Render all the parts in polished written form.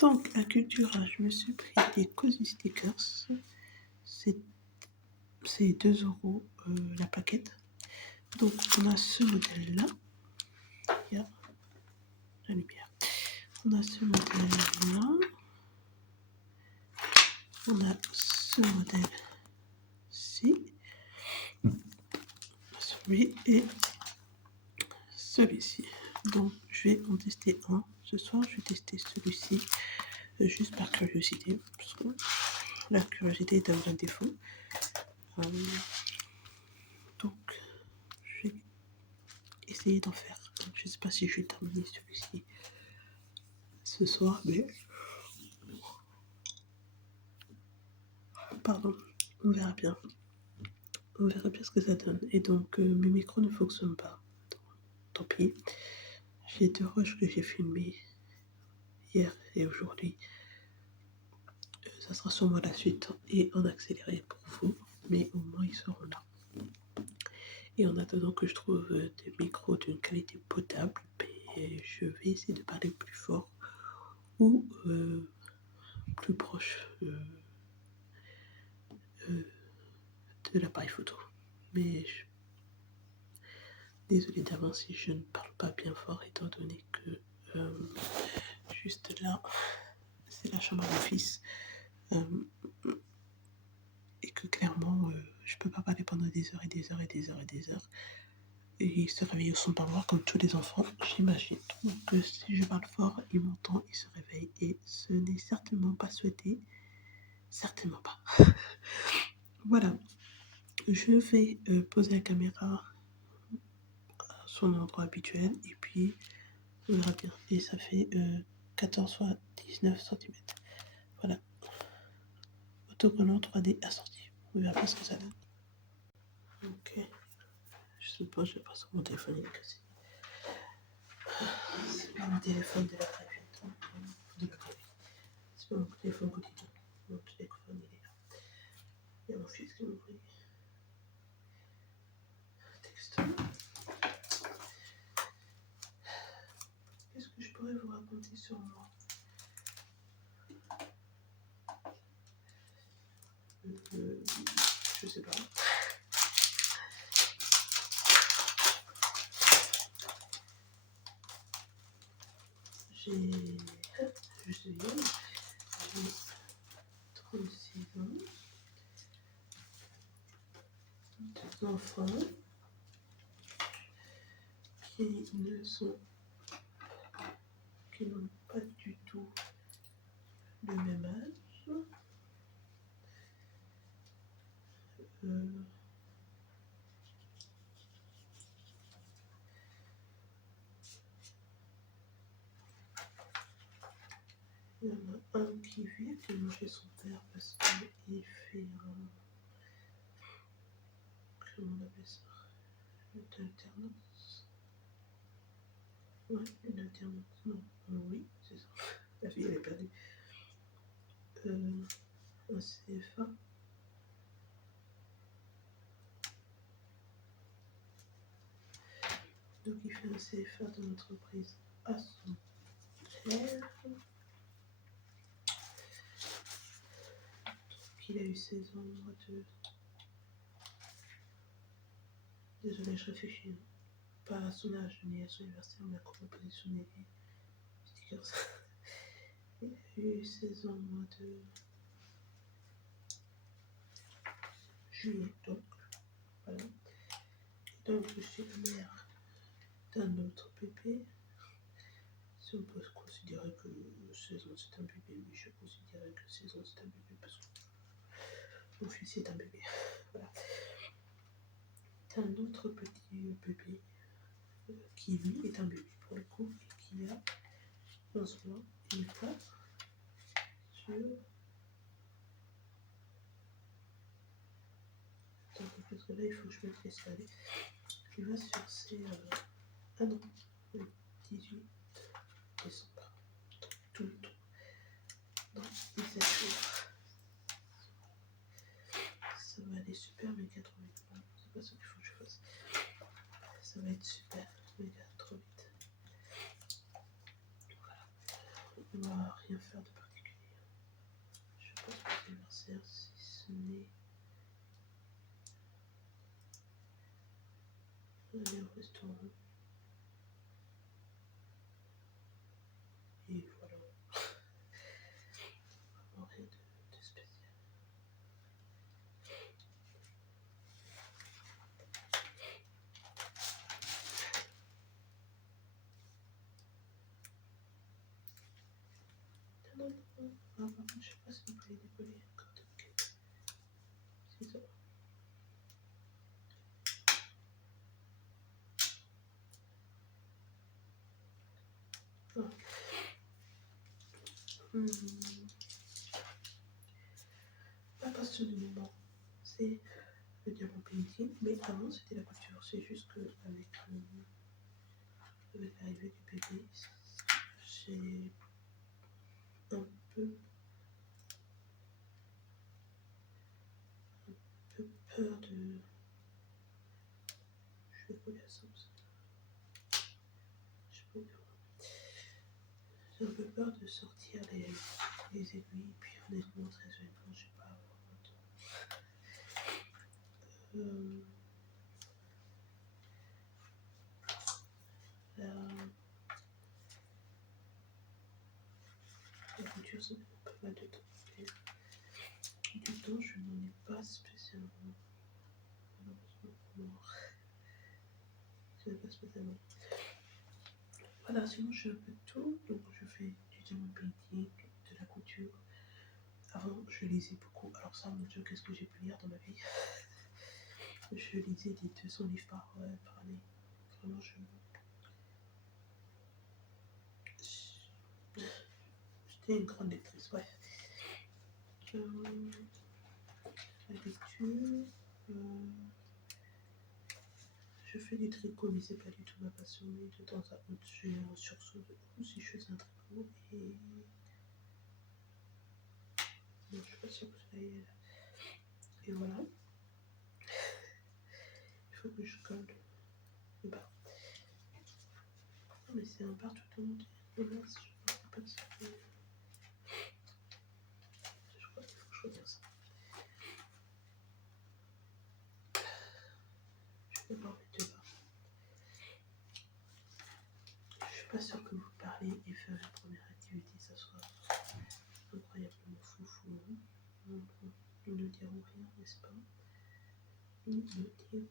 Donc, à Cultura, je me suis pris des Cozy Stickers. C'est 2 € la paquette. Donc, on a ce modèle-là. Il y a la lumière. On a ce modèle-là. On a ce modèle-ci. Celui et celui-ci. Donc, je vais en tester un. Ce soir, je vais tester celui-ci juste par curiosité. Parce que la curiosité est un vrai défaut. Donc, je vais essayer d'en faire. Donc, je ne sais pas si je vais terminer celui-ci ce soir, mais pardon, on verra bien. On verra bien ce que ça donne. Et donc, mes micros ne fonctionnent pas. Tant pis. J'ai 2 rushs que j'ai filmés hier et aujourd'hui. Ça sera sûrement la suite et en accéléré pour vous, mais au moins ils seront là. Et en attendant que je trouve des micros d'une qualité potable, je vais essayer de parler plus fort ou plus proche de l'appareil photo. Mais désolée d'avance si je ne parle pas bien fort, étant donné que juste là, c'est la chambre à mon fils. Et que clairement, je peux pas parler pendant des heures et des heures et des heures et des heures. Et il se réveille au son parloir comme tous les enfants, j'imagine. Donc si je parle fort, il m'entend, il se réveille. Et ce n'est certainement pas souhaité. Certainement pas. Voilà. Je vais poser la caméra à son endroit habituel. Et puis, on verra bien. Et ça fait 14 fois 19 cm. Voilà. Autocollant 3D assorti. On verra bien ce que ça donne. Ok. Je sais pas, je vais pas sur mon téléphone, il est cassé. C'est pas mon téléphone de la gravette. C'est pas mon téléphone quotidien. Mon téléphone, il est là. Il y a mon fils qui m'oublie. Texte. Qu'est-ce que je pourrais vous raconter sur moi? Je sais pas. Je suis jeune. J'ai 36 ans. 2 enfants qui n'ont pas du tout le même âge. Il y en a un qui vit actuellement chez son père parce qu'il fait comment on appelle ça? Une alternance. Ouais, une alternance. Non, oui, c'est ça. La fille, elle est perdue. Un CFA. Donc il fait un CFA de l'entreprise à son père. Il a eu 16 ans, moi de... Désolée, je réfléchis. Pas à son âge, ni à son anniversaire, mais à comment positionner les stickers. Il a eu 16 ans, mois de juillet, donc voilà. Donc je suis la mère d'un autre bébé. Si on peut considérer que 16 ans c'est un bébé, oui, je considérais que 16 ans c'est un bébé parce que mon fils est un bébé. Voilà. Un autre petit bébé qui lui est un bébé pour le coup et qui a 11 mois et il va sur... Attends, parce que là il faut que je mette l'escalier. Il va sur ses... ah non, le 18 décembre. Donc, tout le temps. Dans 17 jours. Ça va aller super méga trop vite. Bon, c'est pas ce qu'il faut que je fasse. Ça va être super méga trop vite. Voilà. rien faire de particulier. Je passe mon anniversaire si ce n'est aller au restaurant. Et voilà. Vraiment rien de spécial. Non. Ah, par contre, je sais pas si vous pouvez décoller encore de quête. C'est ça. Ah. La passion du moment, c'est le diamant painting, mais avant c'était la couture. C'est juste que avec l'arrivée du bébé, j'ai un peu peur de. Je vais coller à ça. J'ai un peu peur de sortir les aiguilles, puis honnêtement, très honnêtement, je sais pas avoir le temps. La couture, ça prend pas mal de temps. Et du temps, je n'en ai pas spécialement. Malheureusement, je n'ai pas spécialement. Voilà, sinon je fais un peu de tout. Donc je fais du diamond painting, de la couture. Avant, je lisais beaucoup. Alors ça, mon Dieu, qu'est-ce que j'ai pu lire dans ma vie. Je lisais des 200 livres par année. Vraiment, j'étais une grande lectrice, bref. La lecture. Je fais du tricot, mais c'est pas du tout ma passion. Mais de temps à autre, j'ai un sursaut de si je faisais un tricot. Et. Non, je suis pas sûre que ça aille là. Et voilà. Il faut que je colle le bas. Non, mais c'est un bar tout entier. Je ne sais pas si je crois qu'il faut que je regarde ça. Je vais pas remettre de bas. Je suis pas sûre que vous parlez et faire la première activité, ça soit incroyablement foufou. Nous ne dirons rien, n'est-ce pas? Nous ne dirons rien.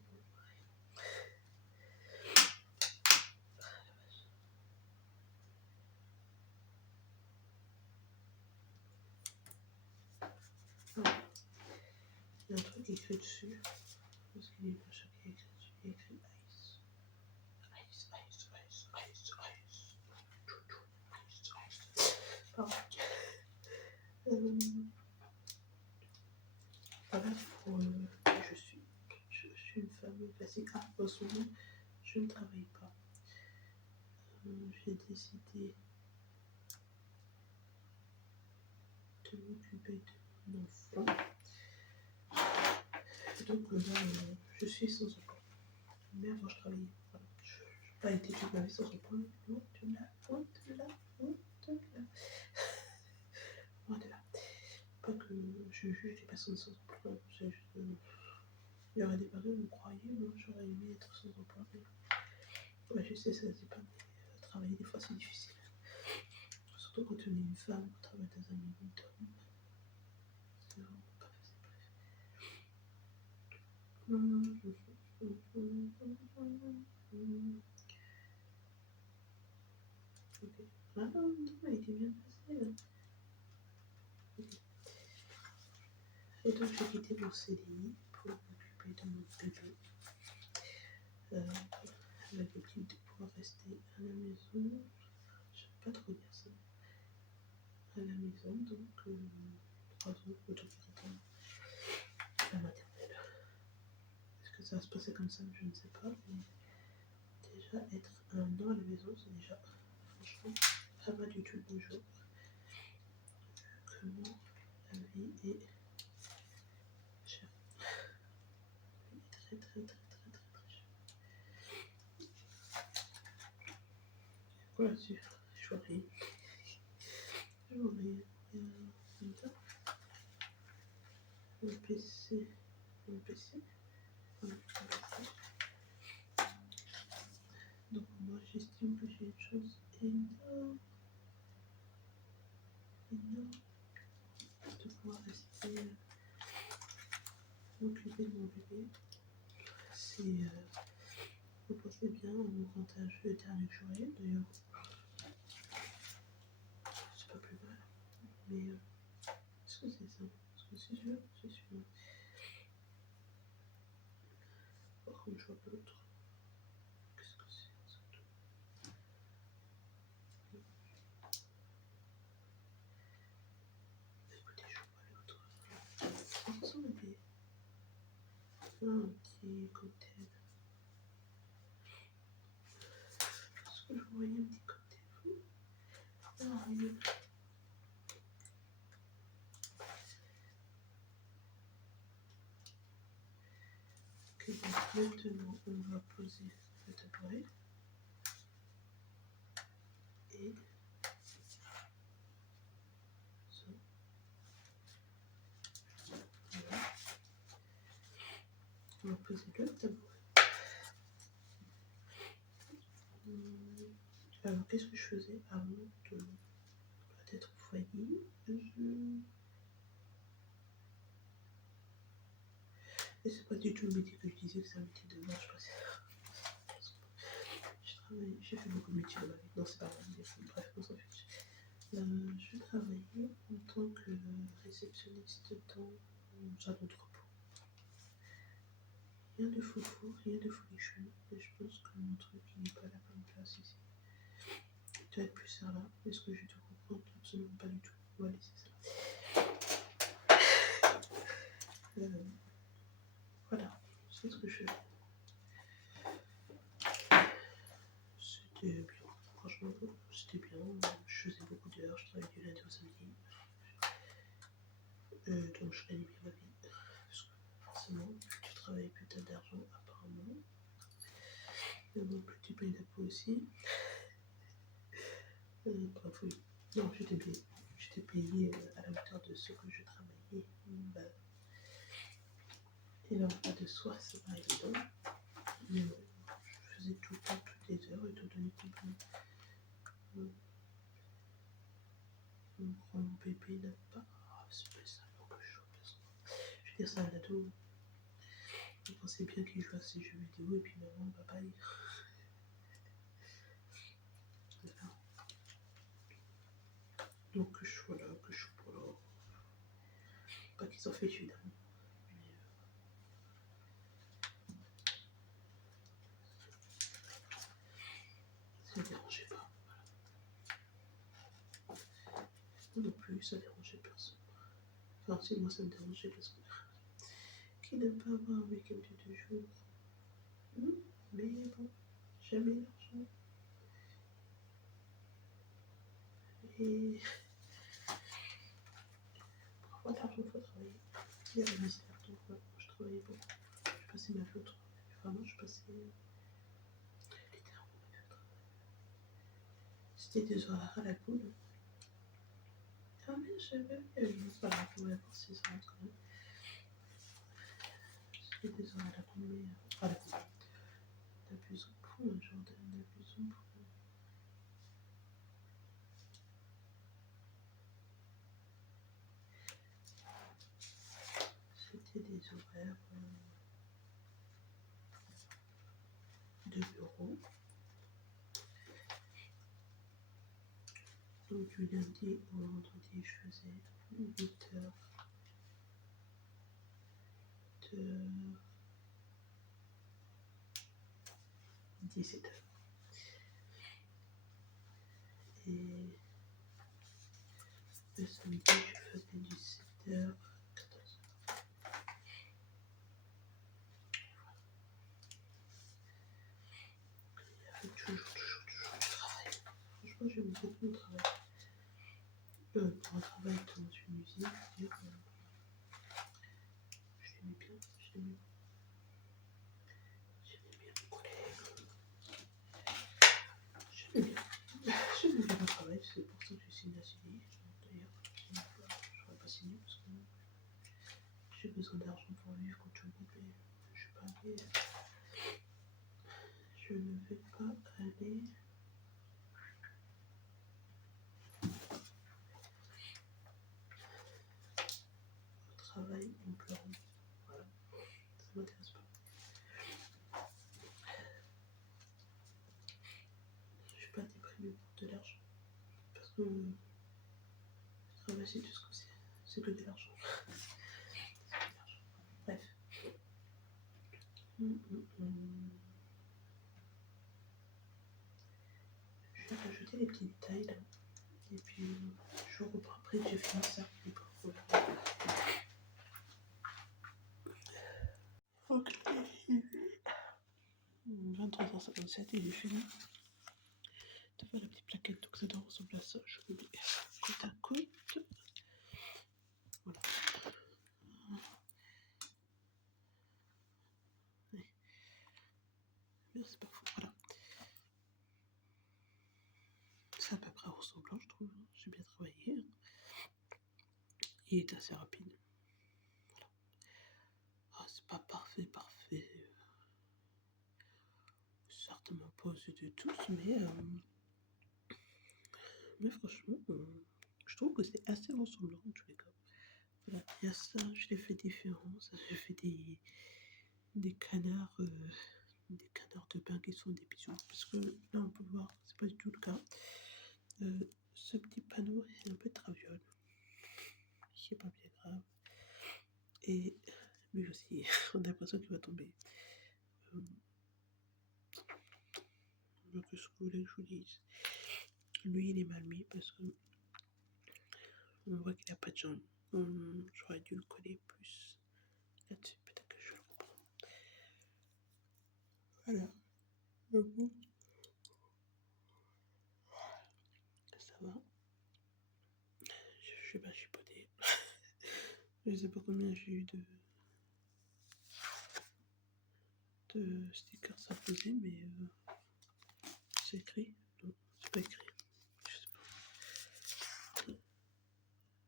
Ah, il y a un truc écrit dessus. Parce qu'il n'est pas sûr qu'il y ait écrit dessus. Il y a écrit ice. Ice, ice, ice, ice, ice. Pardon. Voilà pour je suis une femme classique. Ah, en ce moment, je ne travaille pas. J'ai décidé de m'occuper de mon enfant. Donc là, je suis sans emploi. Mais avant, je travaillais. Voilà. Je n'ai pas été toute ma vie sans emploi. Loin de là, loin de là, loin de là. Loin de là. Pas que je juge les personnes sans emploi. Il y aurait des personnes qui me croyaient, moi j'aurais aimé être sans emploi. Mais ouais, je sais, ça c'est pas. Mais travailler des fois c'est difficile. Surtout quand on est une femme, on travaille dans un milieu d'hommes. C'est vraiment pas facile. Ok. Ah non, il était bien passé. Okay. Et donc j'ai quitté mon CDI pour m'occuper de mon bébé. Avec l'objectif de pouvoir rester à la maison. Je ne sais pas trop dire ça. À la maison, donc 3 ans, automatique la maternelle. Est-ce que ça va se passer comme ça? Je ne sais pas, mais déjà être un an à la maison, c'est déjà franchement pas mal du tout de jour. Comment la vie est chère. La vie est très très très très très très chère. Quoi là-dessus? Je vois rien. envoyer comme ça. Mon PC. Mon PC. Mon PC. Donc moi j'estime que j'ai une chance énorme de pouvoir rester m'occuper de mon bébé. C'est vous pensez bien à mon grand âge, le dernier que j'aurai d'ailleurs. C'est pas plus mal. Mais est-ce que c'est ça? Est-ce que c'est sûr? C'est sûr. Par contre je vois pas l'autre. Qu'est-ce que c'est ça? Écoutez, je vois pas l'autre. Ça ressemble à des... un petit cocktail. Est-ce que je voyais un petit cocktail? Ah, oui. Ok, donc maintenant on va poser le tabouret et ça. Voilà. On va poser le tabouret. Alors qu'est-ce que je faisais avant d'être au foyer? Et c'est pas du tout le métier que je disais que c'est un métier de base, je passais. J'ai fait beaucoup de métiers dans ma vie. Non, c'est pas vrai, bref, on s'en fiche. Je travaillais en tant que réceptionniste dans un salon de repos. Rien de foufou, rien de folichon, mais je pense que mon truc il n'est pas à la bonne place ici. Tu dois être plus ça là, est-ce que je te comprends? Absolument pas du tout. On va laisser ça. Voilà, c'est ce que je fais. C'était bien, franchement, c'était bien. Je faisais beaucoup d'heures, je travaillais du lundi au samedi. Donc je gagnais bien ma vie. Parce que forcément, plus tu travailles, plus tu as d'argent, apparemment. Mais bon, plus tu payes d'impôts aussi. Bref, oui. Non, j'étais payé à la hauteur de ce que je travaillais. Et l'emploi de soi, c'est pas évident. Mais je faisais tout le temps, toutes les heures, étant donné que mon grand bébé n'a pas. Ah, c'est pas ça, non, que je veux dire ça à l'ado. Il pensait bien qu'il joue à ces jeux vidéo et puis maman, papa, il. Voilà. Donc que je sois là, que je sois pas là. Pas qu'ils s'en fichent évidemment. Mais ça ne dérangeait pas. Voilà. Moi non plus, ça dérangeait personne. Enfin, si, moi ça me dérangeait parce que qui n'aime pas avoir un week-end de 2 jours? Mais bon, jamais l'argent. Et pour avoir de l'argent, il faut travailler. Il y a la misère, donc moi je travaillais beaucoup. Je passais ma vie au travail. Vraiment, je passais littéralement ma vie au travail. C'était des horaires à la cool. Ah mais j'avais, c'est pas grave, on va voir si ça rentre quand même. C'était des horaires à la cool, mais à la cool. D'abus en point, genre d'abus en point. C'était des horaires de bureau. Donc du lundi au vendredi, je faisais 8 heures de 17 heures. Et le samedi, je faisais 17 heures, 14 heures. Il y avait toujours du travail. Franchement, j'aime beaucoup mon travail. Pour un travail dans une usine, je veux dire, je l'aimais bien, j'aimais bien mes collègues, j'aimais bien mon travail, c'est pour ça que j'ai signé à CDI. besoin d'argent pour vivre quand tu vois, mais je vais pas aller. Je ne vais pas aller. Au travail en pleurant. Voilà, ça m'intéresse pas. Je suis pas déprimée pour de l'argent. Parce que le travail, c'est tout ce que c'est. C'est que de l'argent. Bref. Je vais rajouter les petits détails là. Et puis je reprends après que j'ai fini ça. Ok. 23h57 et il est fini de faire la petite plaquette, donc ça doit ressembler à ça. Je mets côte à côte. Voilà. Mais c'est pas faux. Voilà. C'est à peu près ressemblant, je trouve. J'ai bien travaillé. Il est assez rapide. Voilà. Ah, c'est pas parfait. Certainement pas aux yeux de tous, mais franchement, je trouve que c'est assez ressemblant en tous les cas. Voilà, il y a ça, je l'ai fait différent. Ça, j'ai fait des canards, de bain qui sont des pigeons. Parce que là, on peut voir, c'est pas du tout le cas. Ce petit panneau est un peu traviole. C'est pas bien grave. Et lui aussi, on a l'impression qu'il va tomber. Qu'est-ce que vous voulez que je vous dise? Lui, il est mal mis parce que on voit qu'il n'a pas de jambes. J'aurais dû le coller plus là-dessus. Peut-être que je le reprends. Voilà. Ça va. Je vais pas chipoter. Je sais pas combien j'ai eu de stickers à poser, mais c'est écrit. Non, c'est pas écrit. Je sais pas.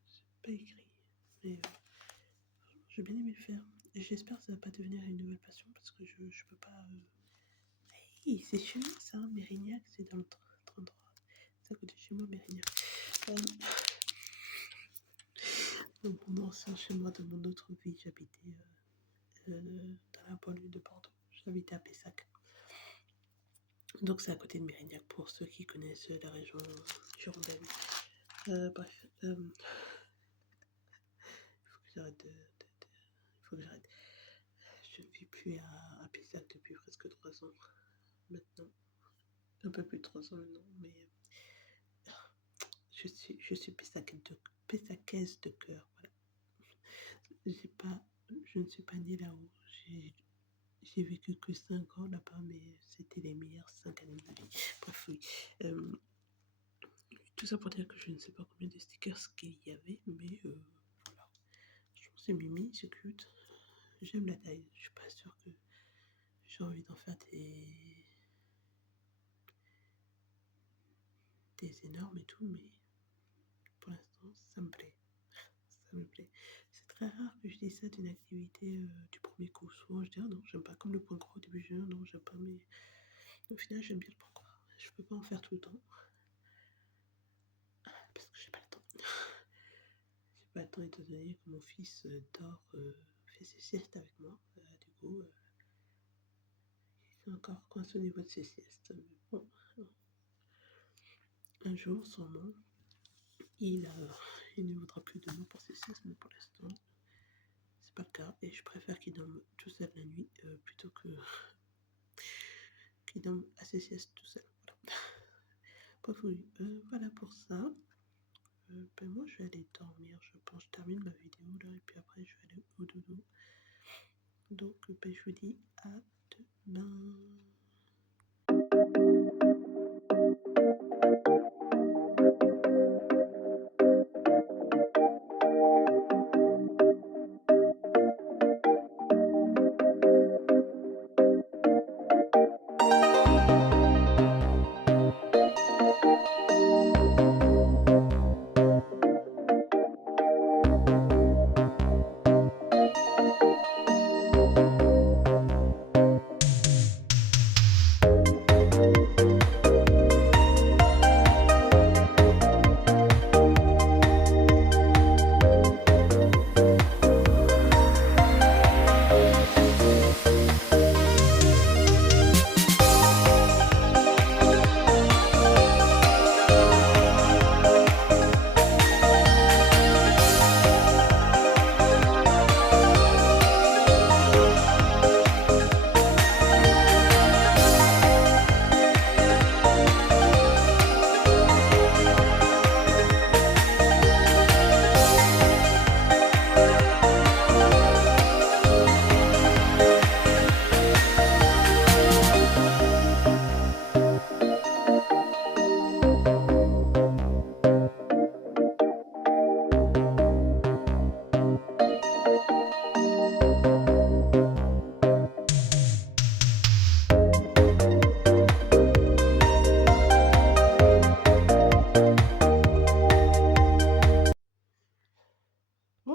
C'est pas écrit. Mais j'ai bien aimé le faire. Et j'espère que ça va pas devenir une nouvelle passion parce que je peux pas. Hey, c'est chez moi ça, Mérignac, c'est dans le 33. C'est à côté de chez moi, Mérignac. Dans mon ancien chez moi, de mon autre vie, j'habitais dans la banlieue de Bordeaux. J'habitais à Pessac. Donc c'est à côté de Mérignac pour ceux qui connaissent la région girondine. Bref, il faut que j'arrête il faut que j'arrête. Je ne vis plus à Pessac depuis presque 3 ans maintenant. Un peu plus de 3 ans maintenant, mais je suis Pessacaise de cœur. Voilà. Je ne suis pas née là-haut. J'ai vécu que 5 ans là-bas, mais c'était les meilleures 5 années de ma vie. Bref, oui. Tout ça pour dire que je ne sais pas combien de stickers qu'il y avait, mais voilà. Je pense que c'est mimi, c'est cute. J'aime la taille. Je suis pas sûre que j'ai envie d'en faire des énormes et tout, mais pour l'instant, ça me plaît. Ça me plaît. C'est très rare que je dise ça d'une activité du premier coup. Souvent, je dis ah non, j'aime pas, comme le point croix au début, je dis non, j'aime pas, mais au final, j'aime bien le point croix. Je peux pas en faire tout le temps parce que j'ai pas le temps. J'ai pas le temps étant donné que mon fils dort, fait ses siestes avec moi. Du coup, il est encore coincé au niveau de ses siestes. Mais bon, un jour, sûrement, il ne voudra plus de moi pour ses siestes, mais pour l'instant, c'est pas le cas. Et je préfère qu'il dorme tout seul la nuit plutôt que qu'il dorme à ses siestes tout seul. Voilà. Bref, oui, voilà pour ça. Ben moi, je vais aller dormir, je pense. Je termine ma vidéo là, et puis après, je vais aller au dodo. Donc, ben, je vous dis à demain.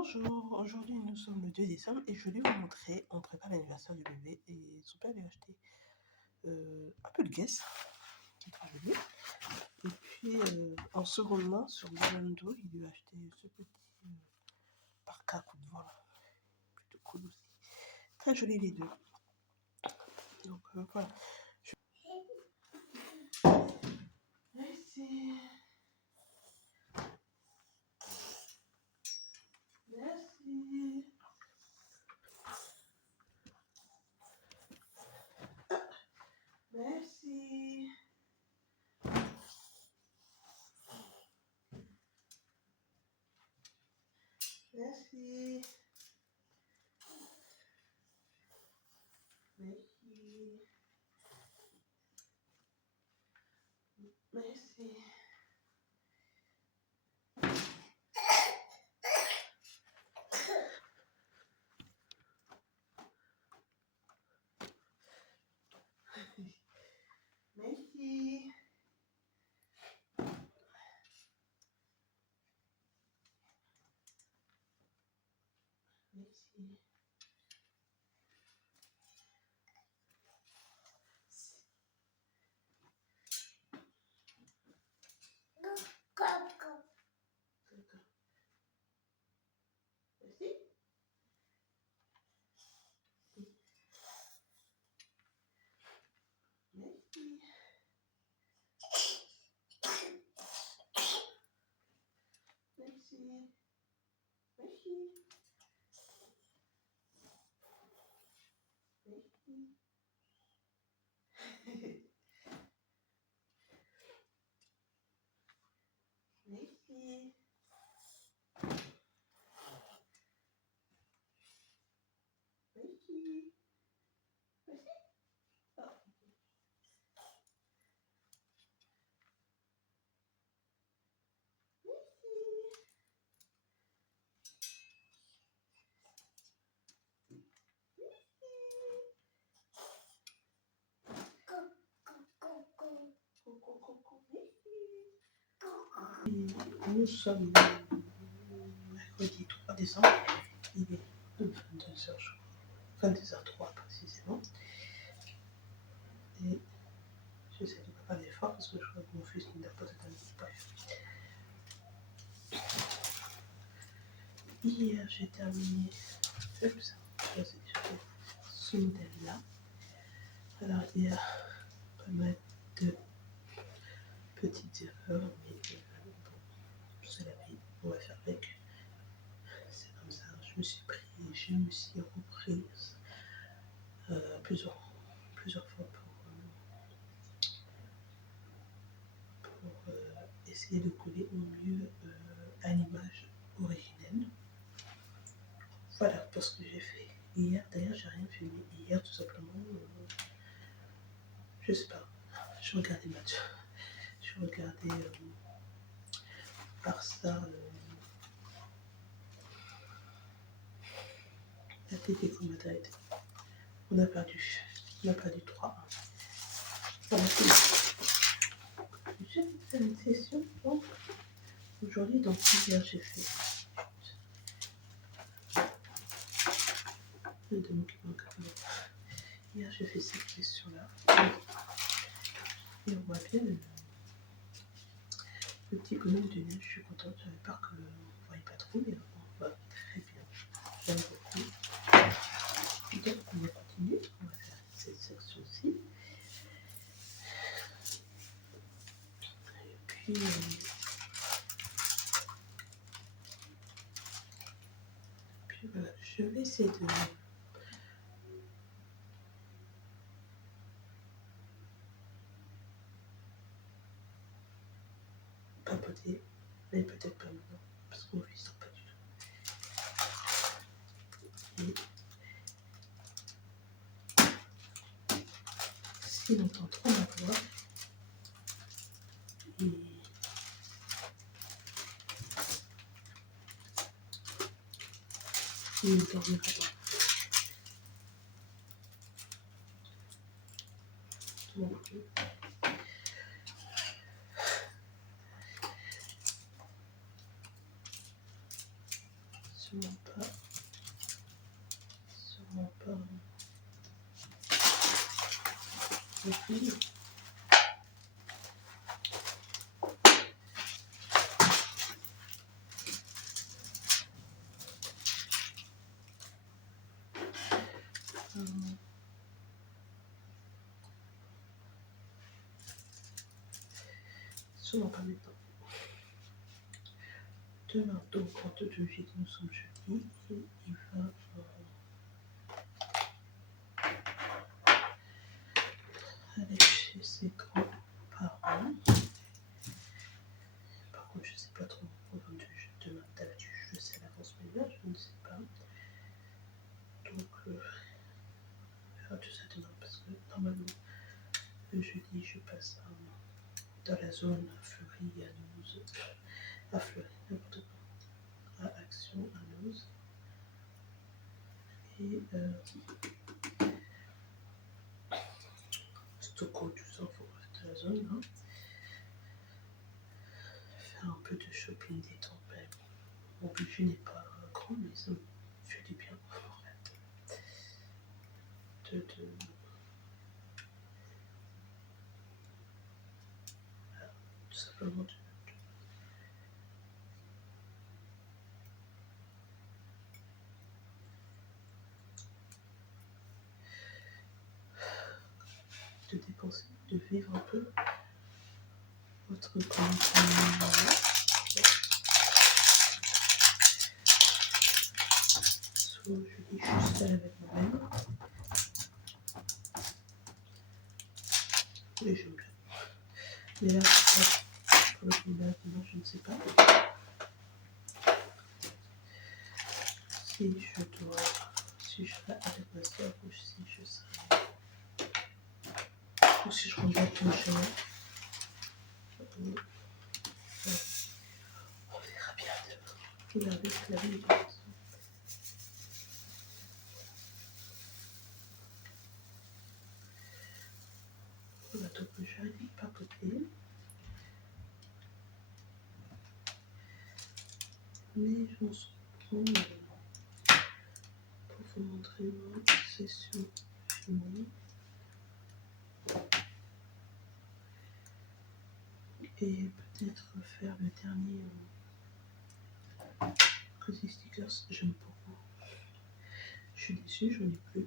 Bonjour, aujourd'hui nous sommes le 2 décembre et je vais vous montrer, on prépare l'anniversaire du bébé et son père lui a acheté un peu de Guess, qui est très joli. Et puis en seconde main sur Zalando, il lui a acheté ce petit parka coup de vent là, plutôt cool aussi. Très joli les deux. Donc voilà. Merci. Merci. Merci. Merci. Merci. Merci. Merci. Merci. D'accord. Merci. Merci. Merci. Merci. Merci. Merci. Merci. Merci. Ah, merci. Coucou, coucou, merci. Nous sommes mercredi 3 décembre. Il est 22h, je crois. 22h03 précisément. Et j'essaie de ne pas parler fort parce que je crois que mon fils ne dort pas totalement. Bref. Hier, j'ai terminé ça. Je sais déjà fait ce modèle-là. Alors, il y a pas mal de petites erreurs, mais bon, c'est la vie. On va faire avec. C'est comme ça. Je me suis reprise plusieurs fois pour essayer de coller au mieux à l'image originelle. Voilà pour ce que j'ai fait hier. D'ailleurs, j'ai rien filmé hier, tout simplement. Je sais pas. Je regardais match. Je regardais Barça. L'Atlético Madrid. On a perdu. On a perdu 3-1. Voilà, je vais faire une session. Donc, aujourd'hui, donc hier, j'ai fait le demi-kilo. Hier, j'ai fait cette session-là. Et on voit bien le petit bonhomme de neige. Je suis contente. J'avais peur que vous ne voyez pas trop, mais on voit très bien. J'aime beaucoup. Donc, on va continuer. On va faire cette section-ci. Et puis, voilà, je vais essayer de papoter, mais peut-être pas maintenant, parce qu'on ne lui sent pas du tout. Et s'il entend trop ma voix, il ne dormira pas. Donc, sûrement pas. Sûrement pas. Profil. Sûrement pas maintenant. Demain, donc, en toute logique, nous sommes jeudi et il va aller chez ses grands-parents. Par contre, je ne sais pas trop mon programme de demain. D'habitude, je le sais à l'avance, mais là, je ne sais pas. Donc, on verra tout ça demain parce que normalement, le jeudi, je passe dans la zone à Fleury, à Nouze, à Fleury, n'importe quoi, à Action, à Nouze. Et Stocco, tout ça, il faut rester dans la zone. Hein. Faire un peu de shopping des tempêtes. Mon budget n'est pas grand, mais ça me fait du bien. Tout simplement de dépenser, de vivre un peu votre conditionnement. Soit je dis juste avec moi-même, et j'aime bien. Mais là, pour le coup, là, je ne sais pas si je dois, si je serai avec ma soeur ou si je serai, ou si je regrette mon chemin. On verra bien demain. Regardez la vie. Voilà, donc je vais aller papoter. Mais je m'en suis pour vous montrer ma session finie. Et peut-être faire le dernier Cozy Stickers. J'aime beaucoup. Je suis déçue, j'en ai plus.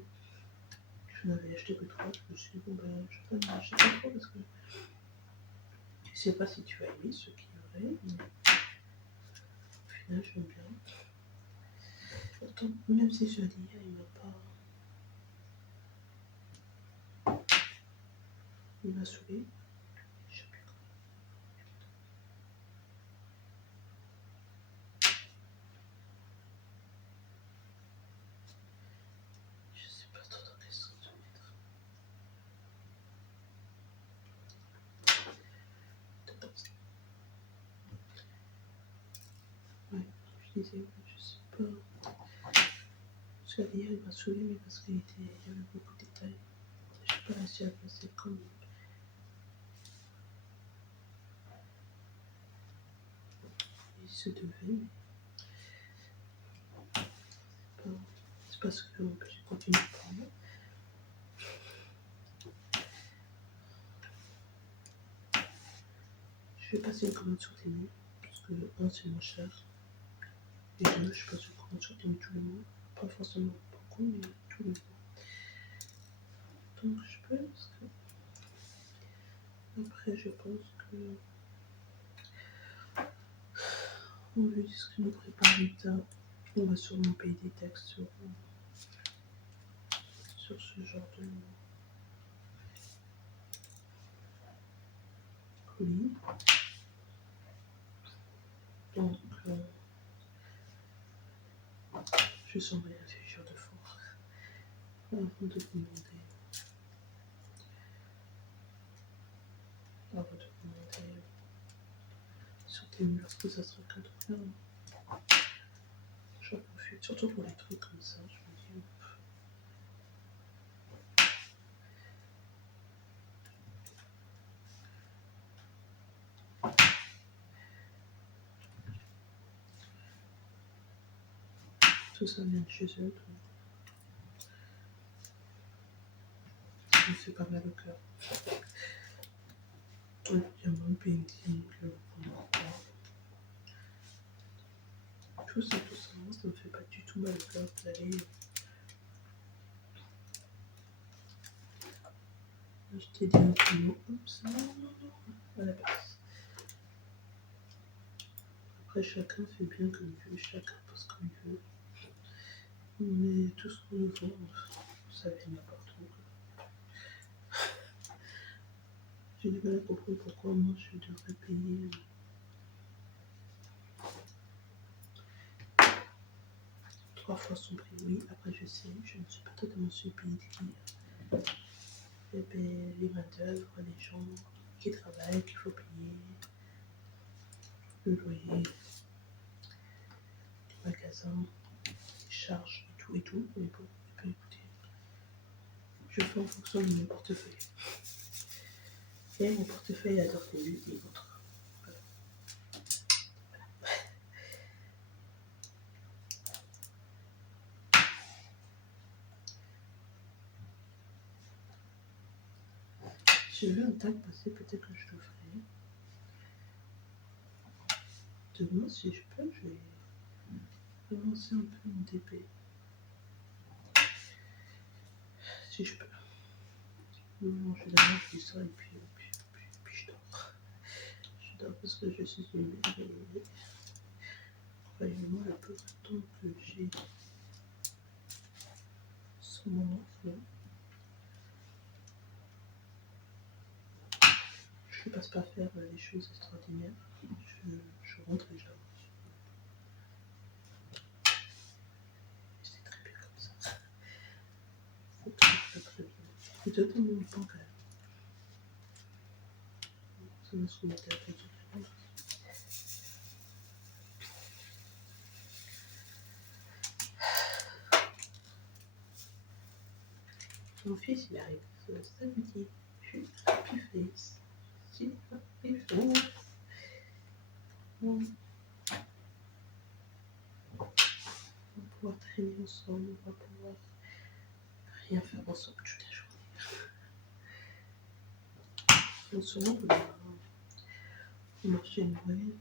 Je n'avais acheté que 3. Je me suis dit, bon ben, je vais pas en acheter pas trop parce que je sais pas si tu as aimé ce qu'il y aurait, mais au final, j'aime bien. Pourtant, même si je dis, il m'a pas. Il m'a saoulé. Je sais plus quoi. Je sais pas trop dans quel sens je vais mettre. Ouais, je disais, je sais pas. Parce que hier, il m'a saoulé, mais parce qu'il y avait beaucoup de détails. Je n'ai pas réussi à passer comme il se devait, mais c'est parce que j'ai continué à prendre. Je vais passer une commande sur Temu, parce que un, c'est moins cher, et deux, je passe une commande sur Temu tous les mois. Pas forcément beaucoup, mais tous les mois. Donc je peux, parce que après, je pense que vu ce que nous prépare l'État, on va sûrement payer des taxes sur ce genre de colis. Donc, je sens bien ces jours de fort avant de commander. Sur Temu lorsque ça sera que $3. J'en profite, surtout pour les trucs comme ça, je me dis. Tout ça vient de chez eux. Ça me fait pas mal au cœur. Le diamant painting, le tout ça, ça me fait pas du tout mal au cœur. Vous allez acheter directement. Oups, non, à la base. Après, chacun fait bien comme il veut, chacun pense comme il veut. Mais tout ce qu'on nous vend, ça vient n'importe où. J'ai du mal à comprendre pourquoi moi je devrais payer 3 fois son prix. Oui, après je sais, je ne suis pas totalement stupide. Il y a les main-d'œuvre, les gens qui travaillent, qu'il faut payer, le loyer, les magasins, les charges et tout. Mais bon, écoutez, je fais en fonction de mon portefeuille. Et mon portefeuille adore lui et votre. Voilà. J'ai vu un tag passer, peut-être que je le ferai. Demain, si je peux, je vais avancer un peu mon DP. Si je peux. Non, généralement, je dis ça et puis je dors. Je dors parce que je suis une merde et croyez-moi, le peu de temps que j'ai sur mon enfant, je ne passe pas faire des choses extraordinaires. Je rentre et je dors. C'est très bien comme ça. C'est très bien. C'est totalement le temps quand même. Ça m'a souvent été à la mon fils, il arrive cet samedi. Je suis happy face. Si, happy face. On va pouvoir traîner ensemble, on va pouvoir rien faire ensemble toute la journée. En ce moment, on marchait une Noël.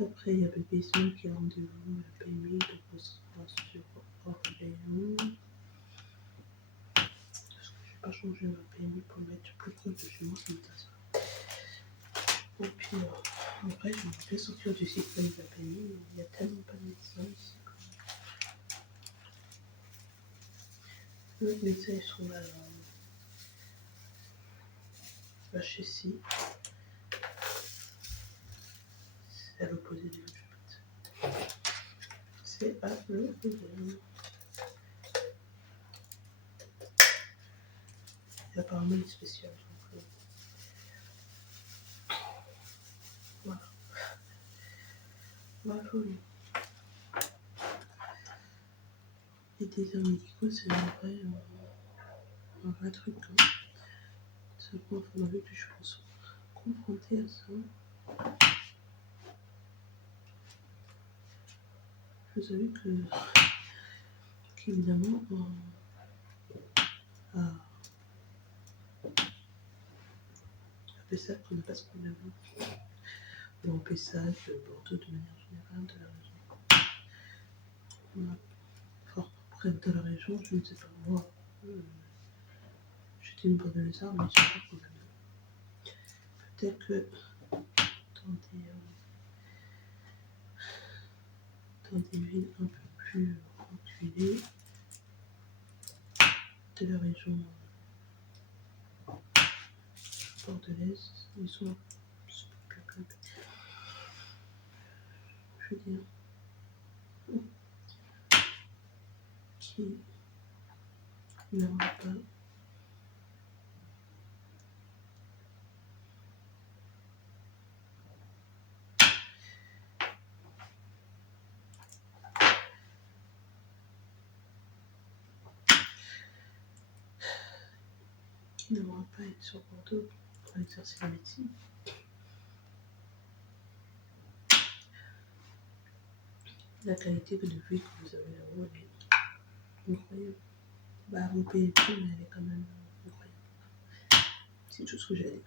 Après, il y a le basement qui a rendez-vous à la PMI, donc on sera sur Orléans. Parce que je n'ai pas changé ma PMI pour le mettre plus proche de chez moi, ça m'intéresse pas. Et puis, après, je vais sortir du site de la PMI, mais il n'y a tellement pas de médecins ici. Les médecins, ils sont à Chessy. C'est à l'opposé du Lutz. C'est à l'opposé. Et apparemment, il est spécial. Donc, voilà. Voilà. Les déserts médicaux, c'est un vrai truc. Hein. C'est la première fois dans ma vie que je pense confrontée à ça. Vous savez qu'évidemment, à Pessac, on n'a pas ce problème. Ou en Pessac, Bordeaux de manière générale, de la région. Enfin, près de la région, je ne sais pas moi. J'étais une bordelaise, mais j'ai pas de problème. Peut-être que dans des villes un peu plus reculées de la région bordelaise, ils sont plus. Je veux dire, qui n'aura pas été sur Bordeaux pour exercer la médecine. La qualité de vie que vous avez là-haut, elle est incroyable. Bah, vous payez plus, mais elle est quand même incroyable. C'est tout ce que j'ai à dire.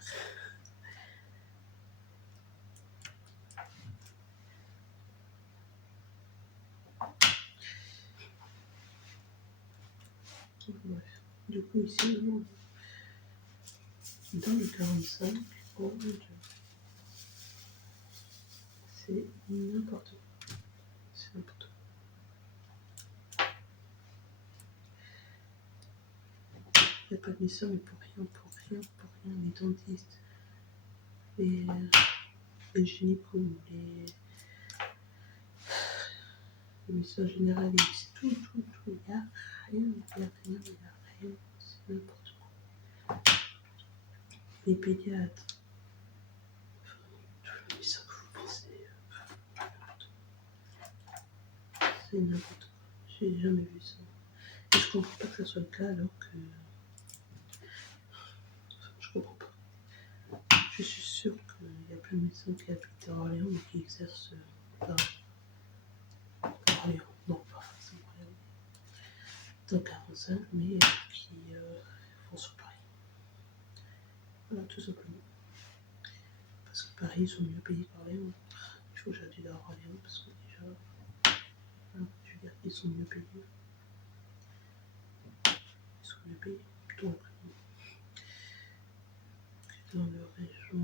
Bref. Du coup, ici, dans le 45, oh mon Dieu, c'est n'importe quoi. C'est n'importe quoi. Il n'y a pas de mission, mais pour rien, pour rien, pour rien. Les dentistes, les gynécos, les médecins généralistes, tout, tout, tout. Il n'y a rien, il n'y a rien, il n'y a rien. C'est n'importe quoi. Les pédiatres, tous les médecins que vous pensez, c'est n'importe quoi. J'ai jamais vu ça. Et je comprends pas que ça soit le cas alors que. Enfin, je comprends pas. Je suis sûre qu'il y a plein de médecins qui habitent à Orléans mais qui exercent à Orléans. Non, pas forcément Orléans. Dans 45, mais qui font sur Paris. Voilà, tout simplement. Parce que Paris, ils sont mieux payés qu'Orléans. Il faut que j'aille à Orléans parce que déjà, voilà, je veux dire, ils sont mieux payés. Ils sont mieux payés. Donc, dans la région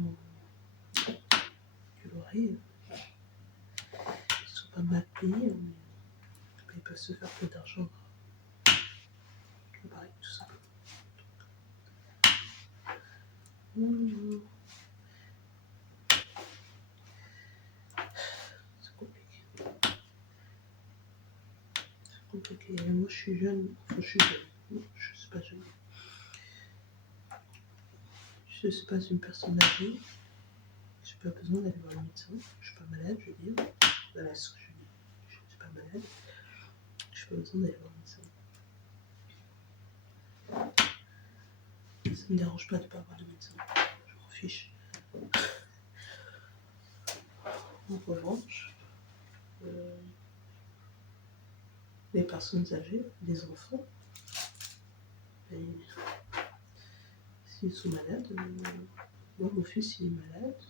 du Loiret, ils sont pas mal payés, mais ils peuvent se faire peu d'argent à Paris, tout simplement. C'est compliqué. C'est compliqué. Moi, je suis jeune. Enfin, je suis jeune. Non, je ne suis pas jeune. Je ne suis pas une personne âgée. Je n'ai pas besoin d'aller voir le médecin. Je ne suis pas malade, je veux dire. Voilà ce que je dis. Je ne suis pas malade. Je n'ai pas besoin d'aller voir le médecin. Ça ne me dérange pas de ne pas avoir de médecin. Je m'en fiche. En revanche, les personnes âgées, les enfants, s'ils sont malades, moi, mon fils, il est malade.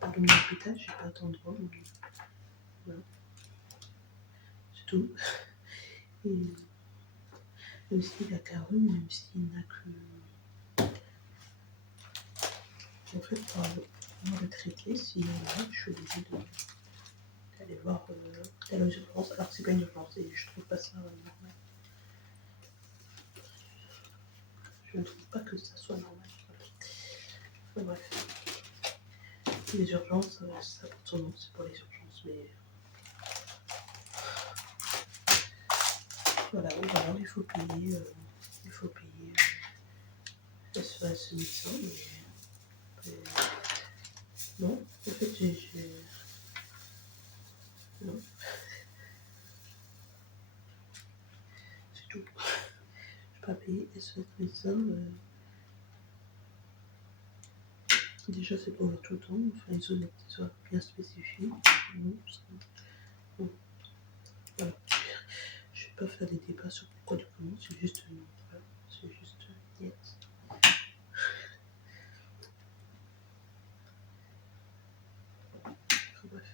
Pardon, l'hôpital, j'ai pas attendre. Voilà. C'est tout. Et même s'il a qu'un rhume, même s'il n'a que. En fait, pour le traiter, s'il est malade, je suis obligée d'aller voir à l'urgence. Alors que c'est pas une urgence et je trouve pas ça normal. Je ne trouve pas que ça soit normal. Enfin, bref. Les urgences, ça porte son nom, c'est pour les urgences, mais. Voilà, ou alors il faut payer. Ce médecin, mais. Non, en fait, non, c'est tout. Je ne vais pas payer SOS médecin. Déjà, c'est pour tout le temps. Enfin, ils ont bien spécifié. Non, bon, voilà. Je ne vais pas faire des débats sur pourquoi du comment, c'est juste. Voilà, c'est juste. Yes. Enfin, bref.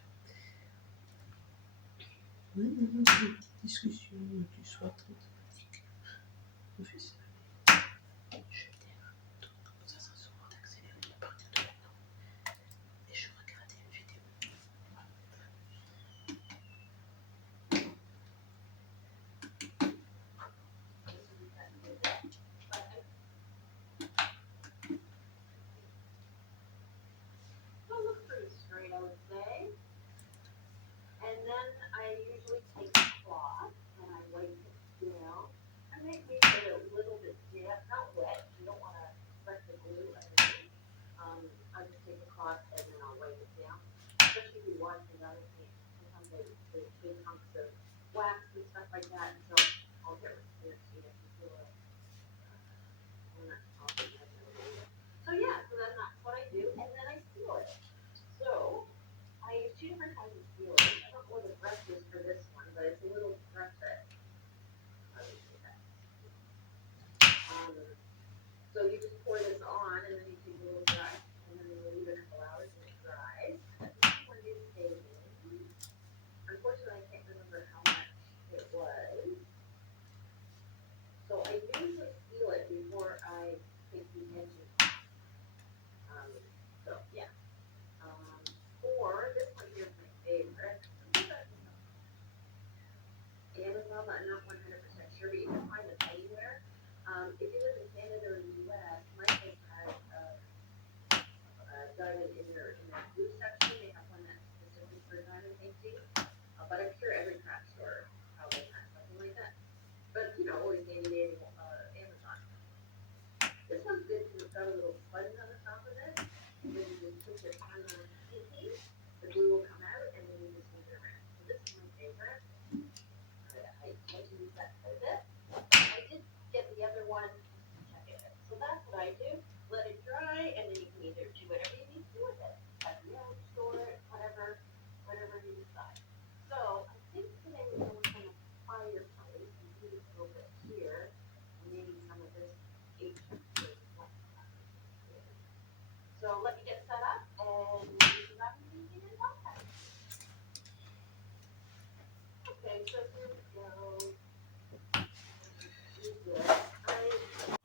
Discussion du soir très sympathique. Mon fils, je vais dire. Donc, ça sera souvent d'accélérer à partir de maintenant. Et je regardais une vidéo.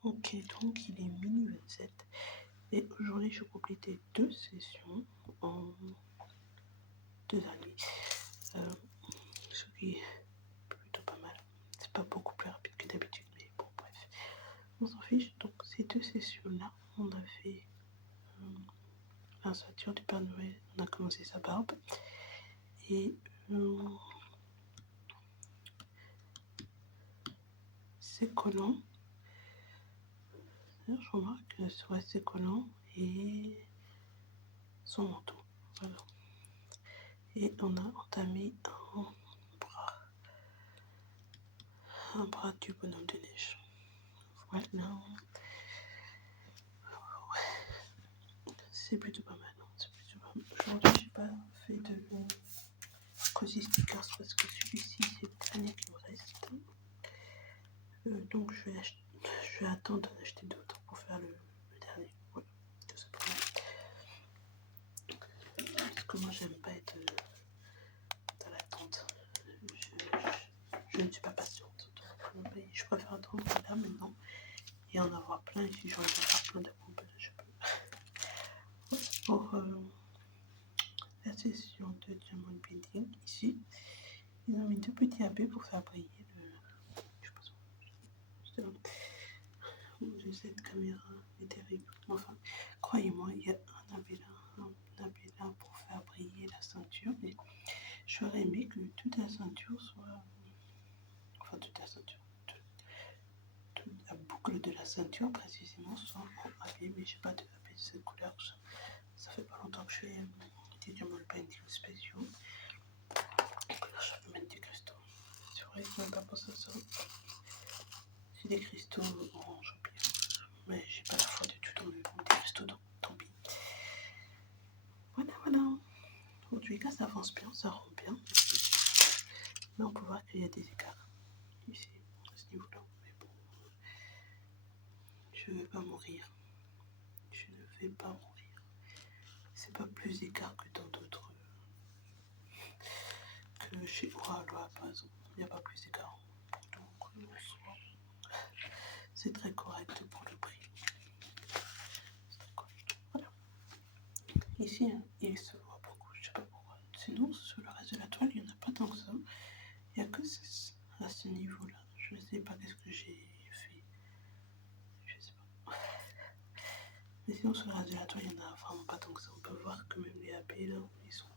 Ok, donc il est minuit 27 et aujourd'hui je complétais 2 sessions en 2 années. Ce qui est plutôt pas mal. C'est pas beaucoup plus rapide que d'habitude, mais bon, bref. On s'en fiche. Donc, ces 2 sessions-là, on a fait la ceinture du Père Noël, on a commencé sa barbe. Et c'est collant. Je remarque que c'est collant et son manteau. Voilà. Et on a entamé un bras du bonhomme de neige. Voilà. C'est plutôt pas mal. Aujourd'hui, j'ai pas fait de cozy stickers parce que celui-ci, c'est le dernier qui me reste. Donc, je vais attendre d'en acheter d'autres pour faire le dernier. Voilà, tout simplement. Parce que moi, j'aime pas être dans l'attente. Je ne suis pas patiente. Donc, je préfère attendre là maintenant et en avoir plein. Et si j'en ai avoir plein d'avant, je peux. Pour la session de Diamond Building, ici, ils ont mis 2 petits abbés pour faire briller le. Je sais pas. Cette caméra est terrible. Enfin, croyez-moi, il y a un abbé là pour faire briller la ceinture. Et j'aurais aimé que toute la ceinture soit. Enfin, toute la ceinture. Toute la boucle de la ceinture précisément soit en abbé, mais j'ai pas de abbé de cette couleur. Ça fait pas longtemps que je fais des diamants painting spéciaux. Je peux mettre des cristaux. C'est vrai que je n'ai pas pensé à ça. C'est des cristaux orange, mais j'ai pas la foi de tout dans le des cristaux, donc tant pis. Voilà. En tous les cas, ça avance bien, ça rend bien. Mais on peut voir qu'il y a des écarts ici, à ce niveau-là. Mais bon, je ne vais pas mourir. C'est pas plus d'écart que dans d'autres. Que chez Oral, par exemple. Il n'y a pas plus d'écart. Donc, c'est très correct pour le prix. C'est très correct. Voilà. Ici, il se voit beaucoup, je sais pas pourquoi. Sinon, sur le reste de la toile, il n'y en a pas tant que ça. Il n'y a que à ce niveau-là. Je ne sais pas qu'est-ce que j'ai fait. Je sais pas. Mais sinon, sur le reste de la toile, il n'y en a vraiment pas tant que ça. On peut voir que même les AP, là, ils sont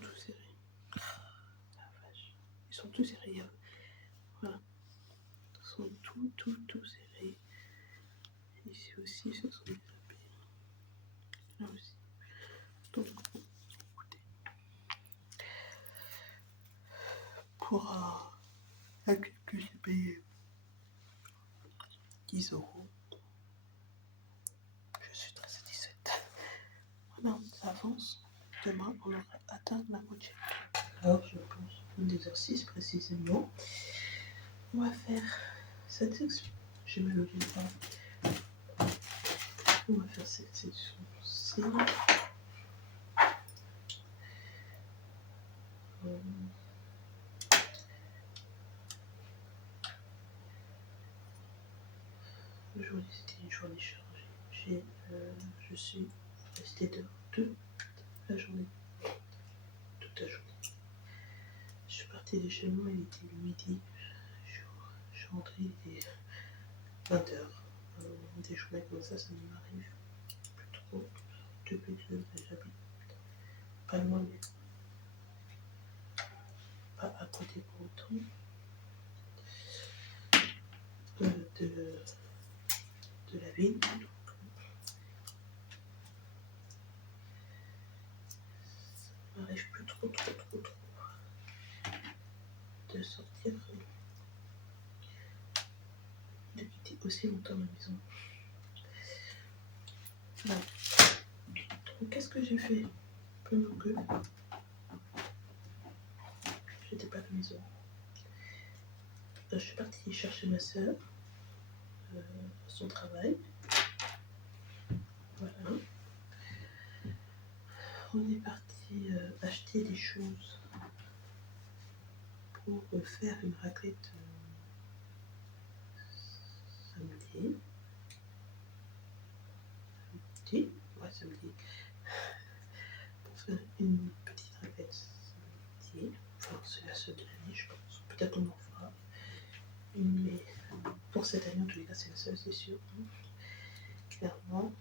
tous serrés. La vache. Ils sont tous serrés. Voilà. Ils sont tout serrés. Ici aussi, ce sont des AP. Là aussi. Donc, écoutez. Pour un que j'ai payé 10 €, je suis très satisfaite. Voilà, ça avance. Demain, on aura atteint la moitié. Alors, je pense un exercice précisément. On va faire cette section. J'ai mal au pas. On va faire cette section-ci. Aujourd'hui, c'était une journée chargée. Je suis restée dehors toute la journée. Toute la journée. Je suis partie de chez moi, il était le midi. Je suis rentrée, il était 20h. Des journées comme ça ne m'arrive plus trop depuis que j'habite pas loin, mais pas à côté pour autant de la ville. Donc, ça m'arrive plus trop de sortir, de quitter aussi longtemps ma maison. Voilà. Donc, qu'est-ce que j'ai fait pendant que j'étais pas à la maison? Je suis partie chercher ma soeur à son travail. Voilà. On est parti acheter des choses pour faire une raclette samedi. Samedi. Pour faire une petite raclette samedi. Enfin, c'est la seule de l'année, je pense. Peut-être qu'on en fera. Mais pour cette année, en tous les cas, c'est la seule, c'est sûr. Clairement.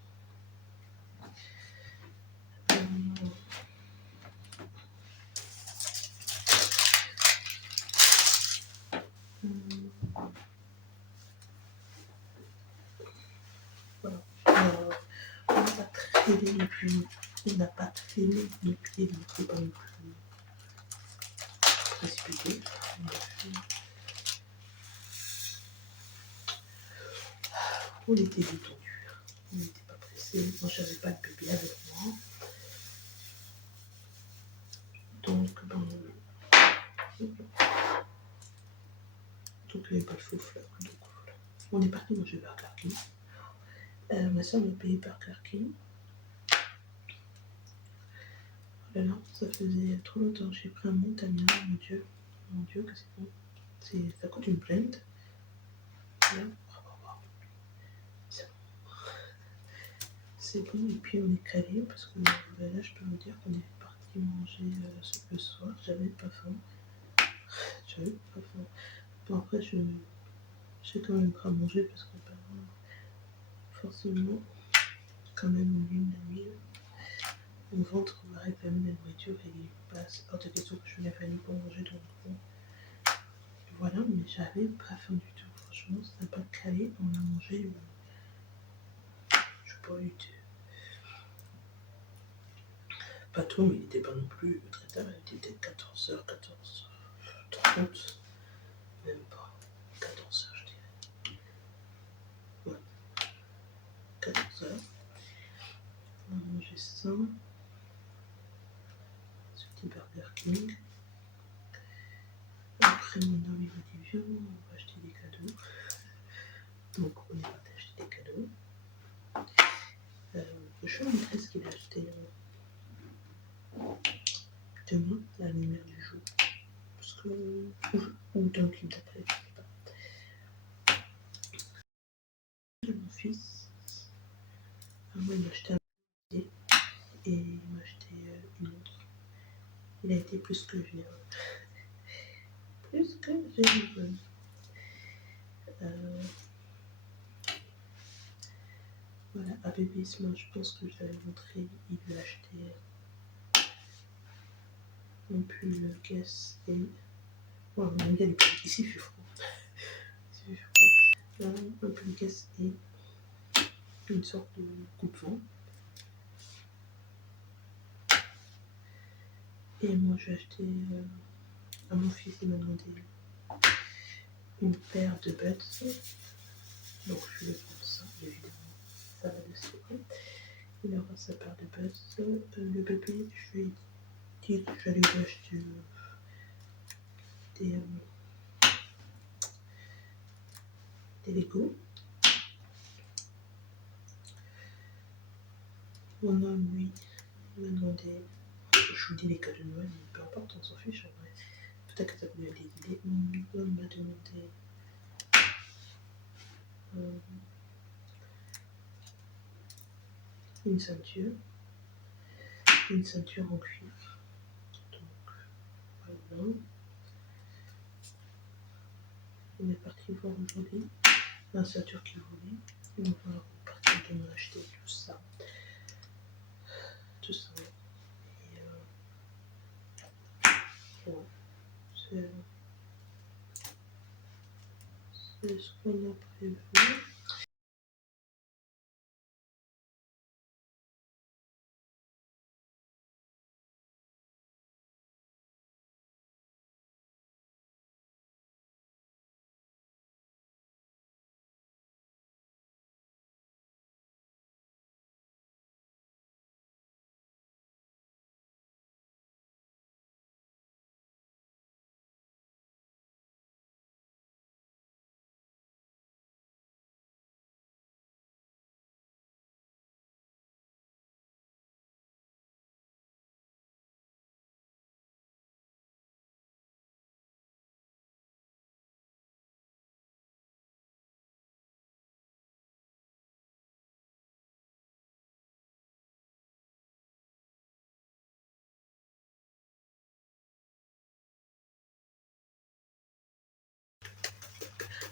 Voilà. On n'a pas traîné les pieds, on n'a pas traîné les pieds, donc c'est pas non plus précipité. On était détendu, on n'était pas pressé. Moi, j'avais pas de bébé avec moi, donc il n'y avait pas de faux fleurs. Donc voilà. On est parti manger vers Clarky. Ma soeur m'a payé par Clarky. Voilà, ça faisait trop longtemps. J'ai pris un montagnard, mon Dieu, que c'est bon. Ça coûte une blinde. Voilà. C'est bon, et puis on est calé parce que là, je peux vous dire qu'on est parti manger le soir. J'avais pas faim. Bon, après, j'ai quand même pas mangé parce que forcément, quand même, au milieu de la nuit, mon ventre va réclamer la nourriture et il passe hors de question que je n'ai pas ni pour manger. Donc voilà, mais j'avais pas faim du tout. Franchement, ça n'a pas calé. On a mangé, je sais pas, pas tout, mais il n'était pas non plus très tard. Il était peut-être 14h, 14h30, même pas 14h, je dirais. Ouais, 14h. On a mangé ça. C'était Burger King. Après, mon homme il m'a dit viens, on va acheter des cadeaux. Donc on est parti acheter des cadeaux. Je vais vous montrer ce qu'il a acheté demain, la lumière du jour. Parce que. Ou dans le clip d'après, je sais pas. De mon fils. Moi, il m'a acheté un et il m'a acheté une autre. Il a été plus que généreux. Plus que généreux. Voilà, à Baby Isma, je pense que je l'avais montré. Il lui a acheté un pull Guess et. Oh, mon gars, ici, il fait froid. Un pull Guess et une sorte de coupe-vent. Et moi, j'ai acheté à mon fils, il m'a demandé une paire de Buds. Donc, je vais prendre ça, évidemment. Ça va dessus. Il aura sa paire de Buds. Le bébé, je lui ai dit que j'allais lui acheter des Lego. Mon homme, lui, il m'a demandé, je vous dis les cadeaux de Noël, mais peu importe, on s'en fiche en vrai. Peut-être que ça peut être des idées. Mon homme m'a demandé une ceinture en cuivre. Donc voilà. On est parti voir aujourd'hui. la ceinture qu'il voulait. Donc on va partir de m'acheter tout ça. Tout ça. Et voilà. C'est ce qu'on a prévu.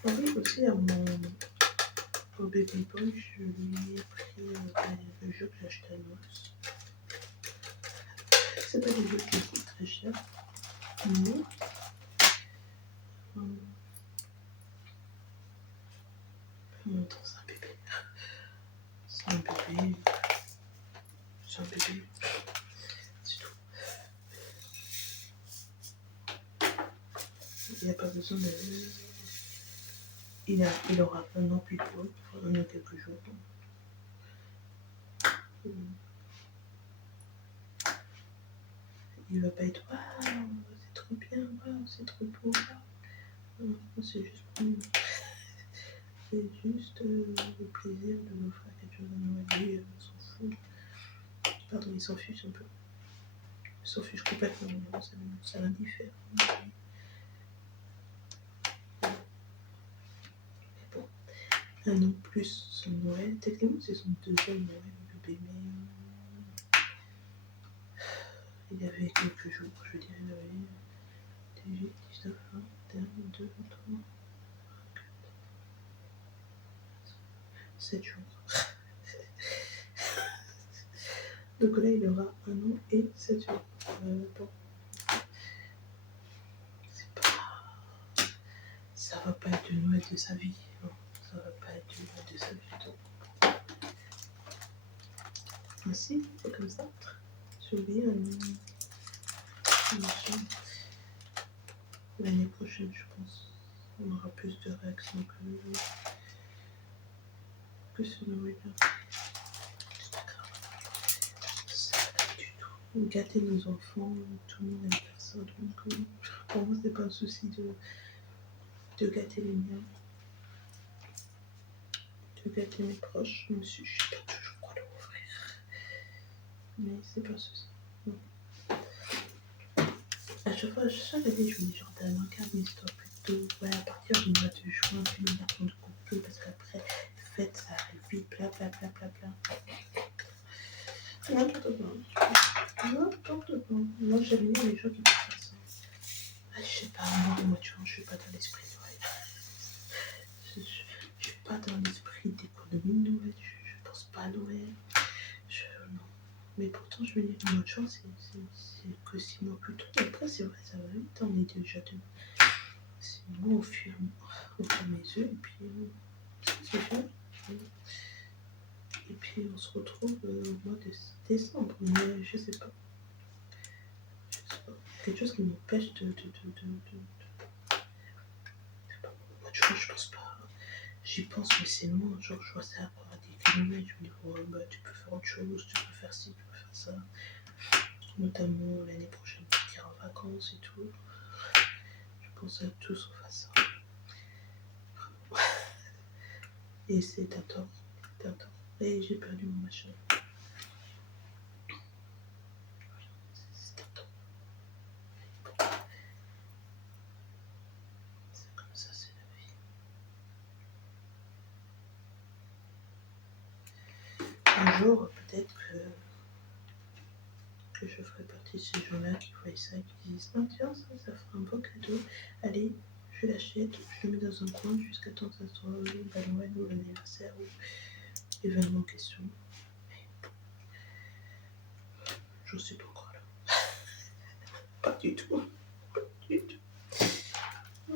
Ah oui, aussi au Baby Boy, je lui ai pris le jeu que j'ai acheté à Noël. C'est pas des jeux qui coûtent très cher, mais en même temps, c'est un bébé. C'est un bébé. C'est un bébé. C'est tout. Il n'y a pas besoin de. Il aura un an plus tôt, un an quelques jours. Il va pas être waouh, c'est trop bien, waouh, c'est trop beau, waouh. C'est juste pour nous. C'est juste le plaisir de nous faire quelque chose à Noël. Lui, il s'en fout. Pardon, il s'en fiche un peu. Il s'en fiche complètement. Ça l'indiffère. Mais bon, un an plus son Noël. Techniquement, c'est son deuxième Noël, le bébé, mais il y avait quelques jours, je veux dire, il avait 18, 19, 20, 21, 22, 23, 7 jours. Donc là, il aura un an et 7 jours. Bon, c'est pas... Ça va pas être le Noël de sa vie. Non, ça va pas être le Noël de sa vie. Donc. Ainsi, c'est comme ça. J'ai oublié l'année prochaine, je pense. On aura plus de réactions que ce Noël-là. C'est pas grave. Ça va pas du tout. Gâter nos enfants, tout le monde aime faire ça. Donc, pour moi, c'est pas un souci de gâter les miens, de gâter mes proches, même si je sais pas toujours quoi leur offrir. Mais c'est pas un souci. Non. À chaque année, je me dis, Jordan, organise-toi plutôt. Ouais, à partir du mois de juin, tu me vas compte couper parce qu'après, fête, ça arrive vite, bla bla bla bla bla. N'importe quoi. N'importe quoi. Moi, j'aime bien les gens qui peuvent faire ça. Ah, je sais pas, moi, tu vois, je suis pas dans l'esprit de Noël. Je suis pas dans l'esprit d'économie de Noël. Je pense pas à Noël. Non. Mais pourtant, je me dis, une autre chose, c'est que 6 mois plus tôt. Après, c'est vrai, ça va vite, on est déjà deux. 6 mois au fur et mes yeux, et puis c'est bien. Et puis on se retrouve au mois de décembre, mais je sais pas. Quelque chose qui m'empêche de. Moi, je pense pas. J'y pense, mais c'est loin. Genre, je vois ça à des kilomètres. Je me dis, ouais, bah, tu peux faire autre chose, tu peux faire ci, tu peux faire ça. Notamment l'année prochaine, partir en vacances et tout. Je pense à tout sauf à ça. Et c'est un tort. C'est un tort. Et j'ai perdu mon machin. C'est un tort. C'est comme ça, c'est la vie. Un jour, peut-être que je ferai partie de ces gens-là qui voient ça et qui disent non, tiens, ça fera un beau cadeau. Allez, je l'achète, je le mets dans un coin jusqu'à temps que ça soit bah, Noël ou l'anniversaire ou l'événement en question. Je sais pas encore là. Pas du tout. Pas du tout. Je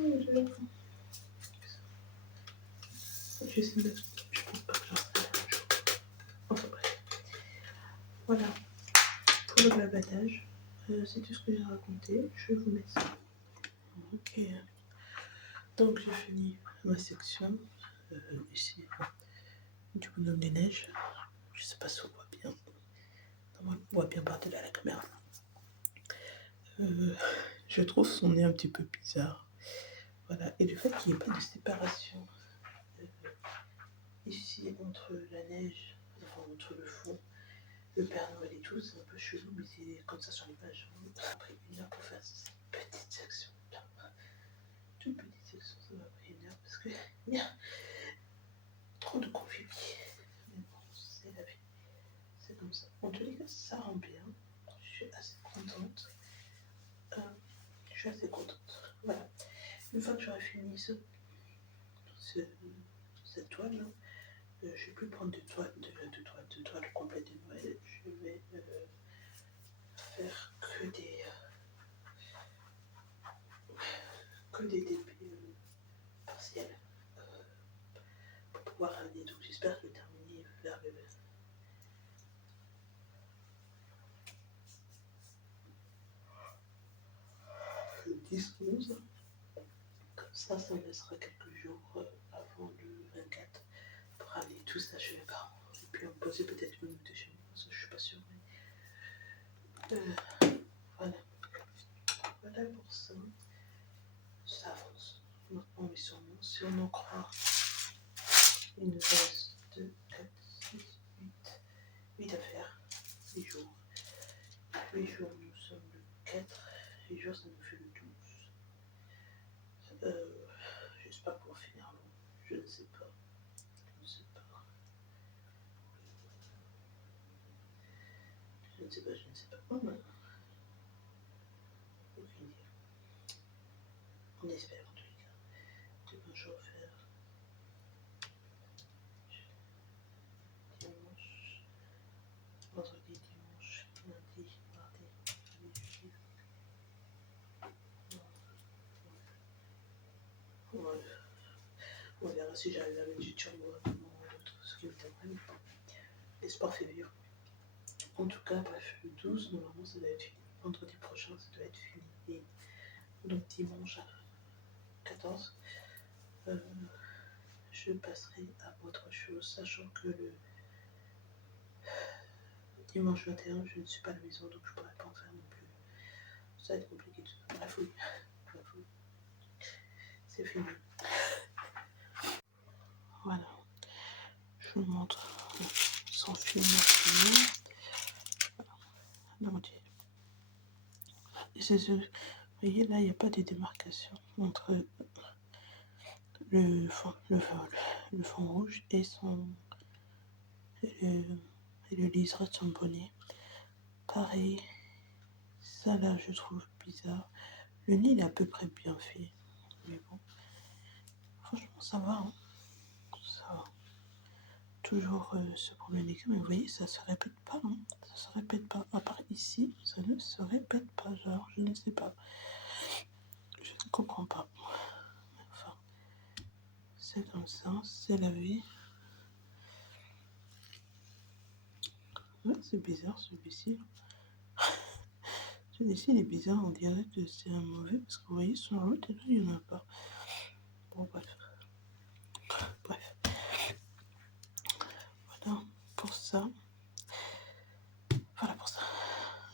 vais essayer de m'expliquer. Je pense pas que j'en serai la même chose. Enfin bref. Voilà. Pour le blabatage, c'est tout ce que j'ai raconté. Je vous mets ça. Ok. Donc j'ai fini ma section. Ici, du bonhomme des neiges. Je sais pas si on voit bien. Normalement, on voit bien par-delà la caméra. Je trouve son nez un petit peu bizarre. Voilà. Et le fait qu'il n'y ait pas de séparation ici entre la neige, enfin entre le fond, le Père Noël et tout, c'est un peu chelou, mais c'est comme ça sur l'image. Ça m'a pris 1 heure pour faire cette petite section. Toute petite section, ça m'a pris 1 heure parce qu'il y a trop de conflits. Mais bon, c'est la vie. C'est comme ça. En tous les cas, ça rend bien. Je suis assez contente. Je suis assez contente. Voilà. Une fois que j'aurai fini cette toile, là, je ne vais plus prendre de toile complète de Noël. Je vais faire que des débits partiels pour pouvoir ramener. Donc j'espère le terminer vers le 10-11. Comme ça me laissera quelques jours avant le 24 pour ramener tout ça chez mes parents. Et puis on me poser peut-être une ou deux chez moi, ça je suis pas sûre. Voilà. Voilà pour ça. Ça avance. Maintenant, mais sûrement, si on en croit, il nous reste 2, 4, 6, 8 à faire. 8 jours. 8 jours, nous sommes le 4. 8 jours, ça nous fait le 12. J'espère pouvoir finir avant. Je ne sais pas. Je ne sais pas. Je ne sais pas, je ne sais pas. Oh, ben. Aucune idée. On espère en tous les cas. Demain, je vais faire dimanche, vendredi, dimanche, lundi, mardi, jeudi. On verra si j'arrive à mettre du turbo à un moment ou l'autre, ce qui me donnerait. L'espoir fait vivre. En tout cas, bref, le 12, normalement, ça doit être fini. Vendredi prochain, ça doit être fini. Et donc, dimanche à 14, je passerai à autre chose, sachant que le dimanche 21, je ne suis pas à la maison, donc je ne pourrai pas en faire non plus. Ça va être compliqué. Bref, oui. C'est fini. Voilà. Je vous montre sans film. Vous voyez, là, il n'y a pas de démarcation entre le fond rouge et le liseré de son bonnet. Pareil, ça là, je trouve bizarre. Le nez, il est à peu près bien fait. Mais bon, franchement, ça va. Hein. Ça va. Toujours ce problème des mais vous voyez, ça se répète pas. Hein. Ça se répète pas. À part ici, ça ne se répète pas. Genre, je ne sais pas. Je ne comprends pas. Enfin, c'est comme ça, c'est la vie. Ouais, c'est bizarre celui-ci. Celui-ci, il est bizarre. On dirait que c'est un mauvais parce que vous voyez, sur l'autre, et là, il n'y en a pas. Bon, bref. Voilà pour ça. Voilà pour ça.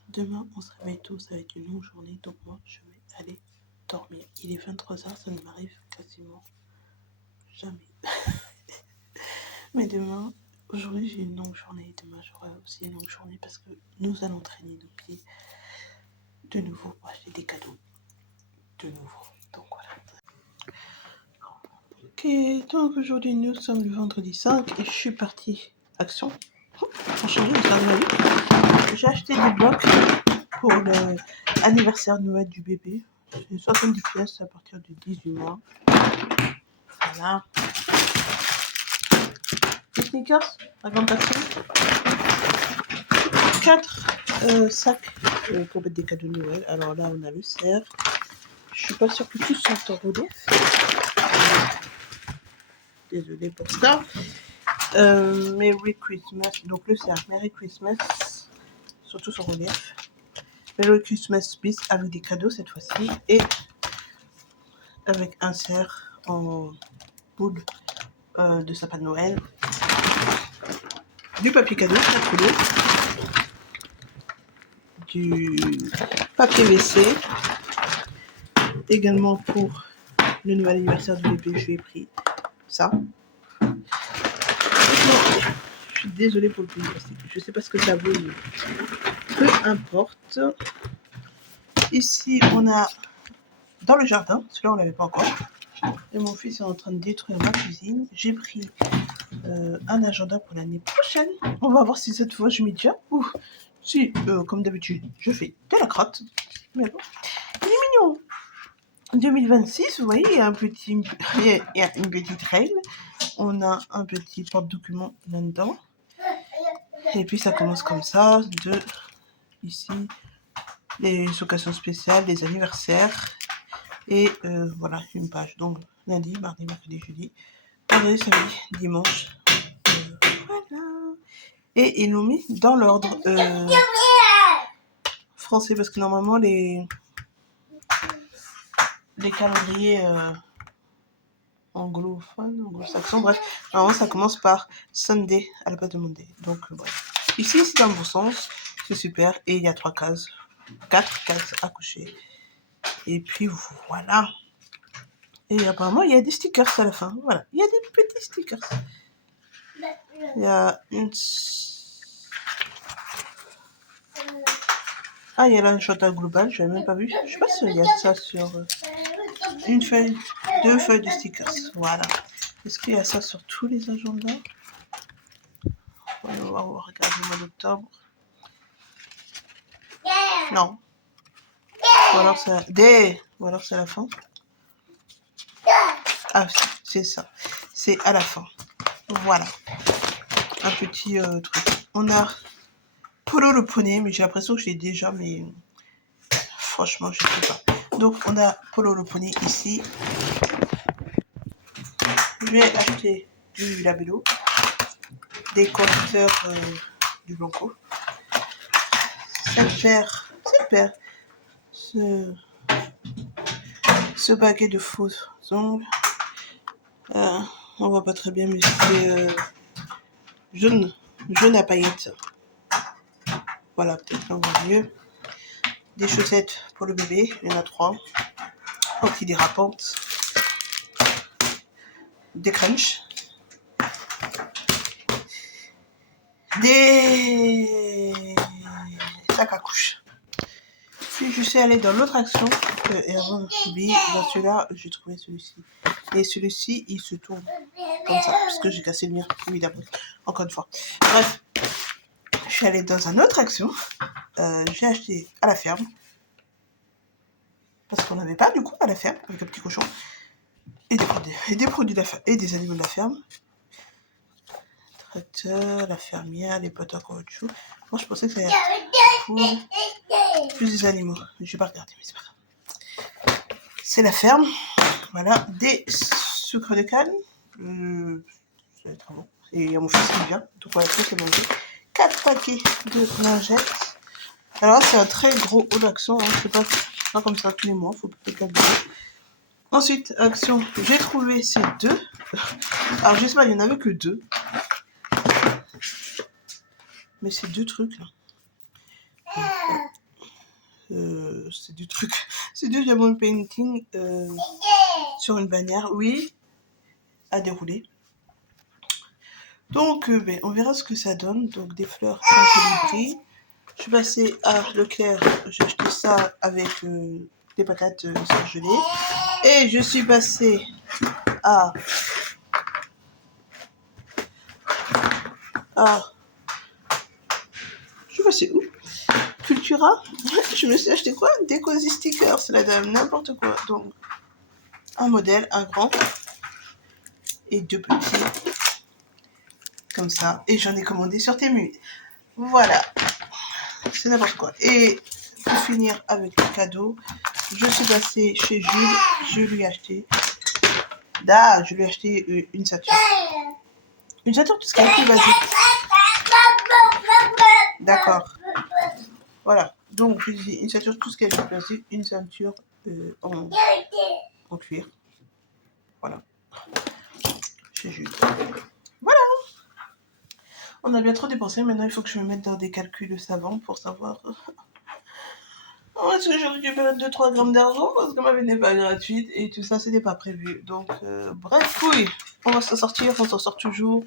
Demain, on se réveille tôt, ça va être une longue journée, donc moi, je vais aller dormir. Il est 23h, ça ne m'arrive quasiment jamais. Mais demain, aujourd'hui, j'ai une longue journée. Demain, j'aurai aussi une longue journée parce que nous allons traîner nos pieds de nouveau pour acheter des cadeaux. De nouveau. Donc voilà. Ok, donc aujourd'hui, nous sommes le vendredi 5 et je suis partie. Action. Pour changer l'histoire de ma vie. J'ai acheté des blocs pour l'anniversaire de Noël du bébé. C'est 70 pièces à partir du 18 mois. Voilà. Les sneakers à grande personne. 4 sacs pour mettre des cadeaux de Noël. Alors là, on a le cerf. Je suis pas sûre que tous sont en relief. Désolée pour ça. Merry Christmas. Donc le cerf, Merry Christmas. Surtout sur relief. Merry Christmas bis avec des cadeaux cette fois-ci. Et avec un cerf en boule de sapin de Noël. Du papier cadeau, très coulé. Du papier WC. Également pour le nouvel anniversaire du bébé, je lui ai pris ça. Je suis désolée pour le prix plastique. Je sais pas ce que ça vaut, mais peu importe. Ici, on a dans le jardin, celui-là on l'avait pas encore. Et mon fils est en train de détruire ma cuisine. J'ai pris un agenda pour l'année prochaine. On va voir si cette fois je m'y tiens. Ou si, comme d'habitude, je fais de la crotte. Mais bon, il est mignon. 2026, vous voyez, il y a une petite règle. On a un petit porte-document là-dedans. Et puis ça commence comme ça. Ici, les occasions spéciales, les anniversaires. Et voilà, une page. Donc lundi, mardi, mercredi, jeudi, vendredi, samedi, dimanche. Voilà. Et ils l'ont mis dans l'ordre français parce que normalement les calendriers anglo-saxons, bref, normalement ça commence par Sunday à la place de Monday. Donc bref. Ici c'est dans le bon sens, c'est super. Et il y a 4 cases à cocher. Et puis voilà. Et apparemment il y a des stickers à la fin. Voilà, il y a des petits stickers. Il y a une... Ah, il y a là un shot global, je n'avais même pas vu. Je sais pas si il y a ça sur une feuille, 2 feuilles de stickers. Voilà. Est-ce qu'il y a ça sur tous les agendas? On va regarder le mois d'octobre. Non. Ou alors c'est à la fin. Ah, c'est ça. C'est à la fin. Voilà. Un petit truc. On a Polo le poney, mais j'ai l'impression que je l'ai déjà, mais franchement, je ne sais pas. Donc, on a Polo le poney ici. Je vais acheter du labello, des correcteurs du Blanco. Cette paire, ce baguet de faux ongles. On voit pas très bien, mais c'est jaune à paillettes. Voilà, peut-être là on voit mieux. Des chaussettes pour le bébé, il y en a 3. Antidérapantes. Des crunchs. Des sacs à couche. Puis je suis allée dans l'autre action. Et avant de j'oublie, dans celui-là, j'ai trouvé celui-ci. Et celui-ci, il se tourne comme ça, parce que j'ai cassé le mien, évidemment. Encore une fois. Bref, je suis allée dans une autre action. J'ai acheté à la ferme. Parce qu'on n'avait pas, du coup, à la ferme, avec un petit cochon. Et des produits de la ferme, et des animaux de la ferme. Tracteur, la fermière, les potes à caoutchouc. Moi, je pensais que ça allait être plus des animaux. Mais je vais pas regarder, mais c'est pas grave. C'est la ferme. Voilà, des sucres de canne. Ça va être bon. Et il y a mon fils qui vient, donc on va tous les manger. 4 paquets de lingettes. Alors là, c'est un très gros haut d'action. Hein. C'est pas comme ça tous les mois, faut peut-être calculer. Ensuite, action, j'ai trouvé ces 2. Alors, je sais pas, il n'y en avait que 2. Mais ces 2 trucs là. C'est du truc. C'est du diamond painting sur une bannière, oui, à dérouler. Donc, on verra ce que ça donne. Donc, des fleurs sans colibri. Je suis passée à Leclerc. J'ai acheté ça avec des patates surgelées. Et je suis passée à je sais pas c'est où. Cultura. Je me suis acheté quoi? Des cozy stickers, c'est la dame, n'importe quoi. Donc, un modèle, un grand et 2 petits, comme ça. Et j'en ai commandé sur Temu. Voilà, c'est n'importe quoi. Et pour finir avec le cadeau, je suis passée chez Jules, je lui ai acheté... je lui ai acheté une ceinture. Une ceinture, tout ce qui est plus basique. D'accord. Voilà. Donc, je dis une ceinture, tout ce qui est plus basique. Une ceinture en cuir. Voilà. Chez Jules. Voilà. On a bien trop dépensé. Maintenant, il faut que je me mette dans des calculs savants pour savoir... est-ce que j'ai récupéré 2-3 grammes d'argent parce que ma vie n'est pas gratuite et tout ça, c'était pas prévu. Donc, bref, oui, on va s'en sortir, on s'en sort toujours.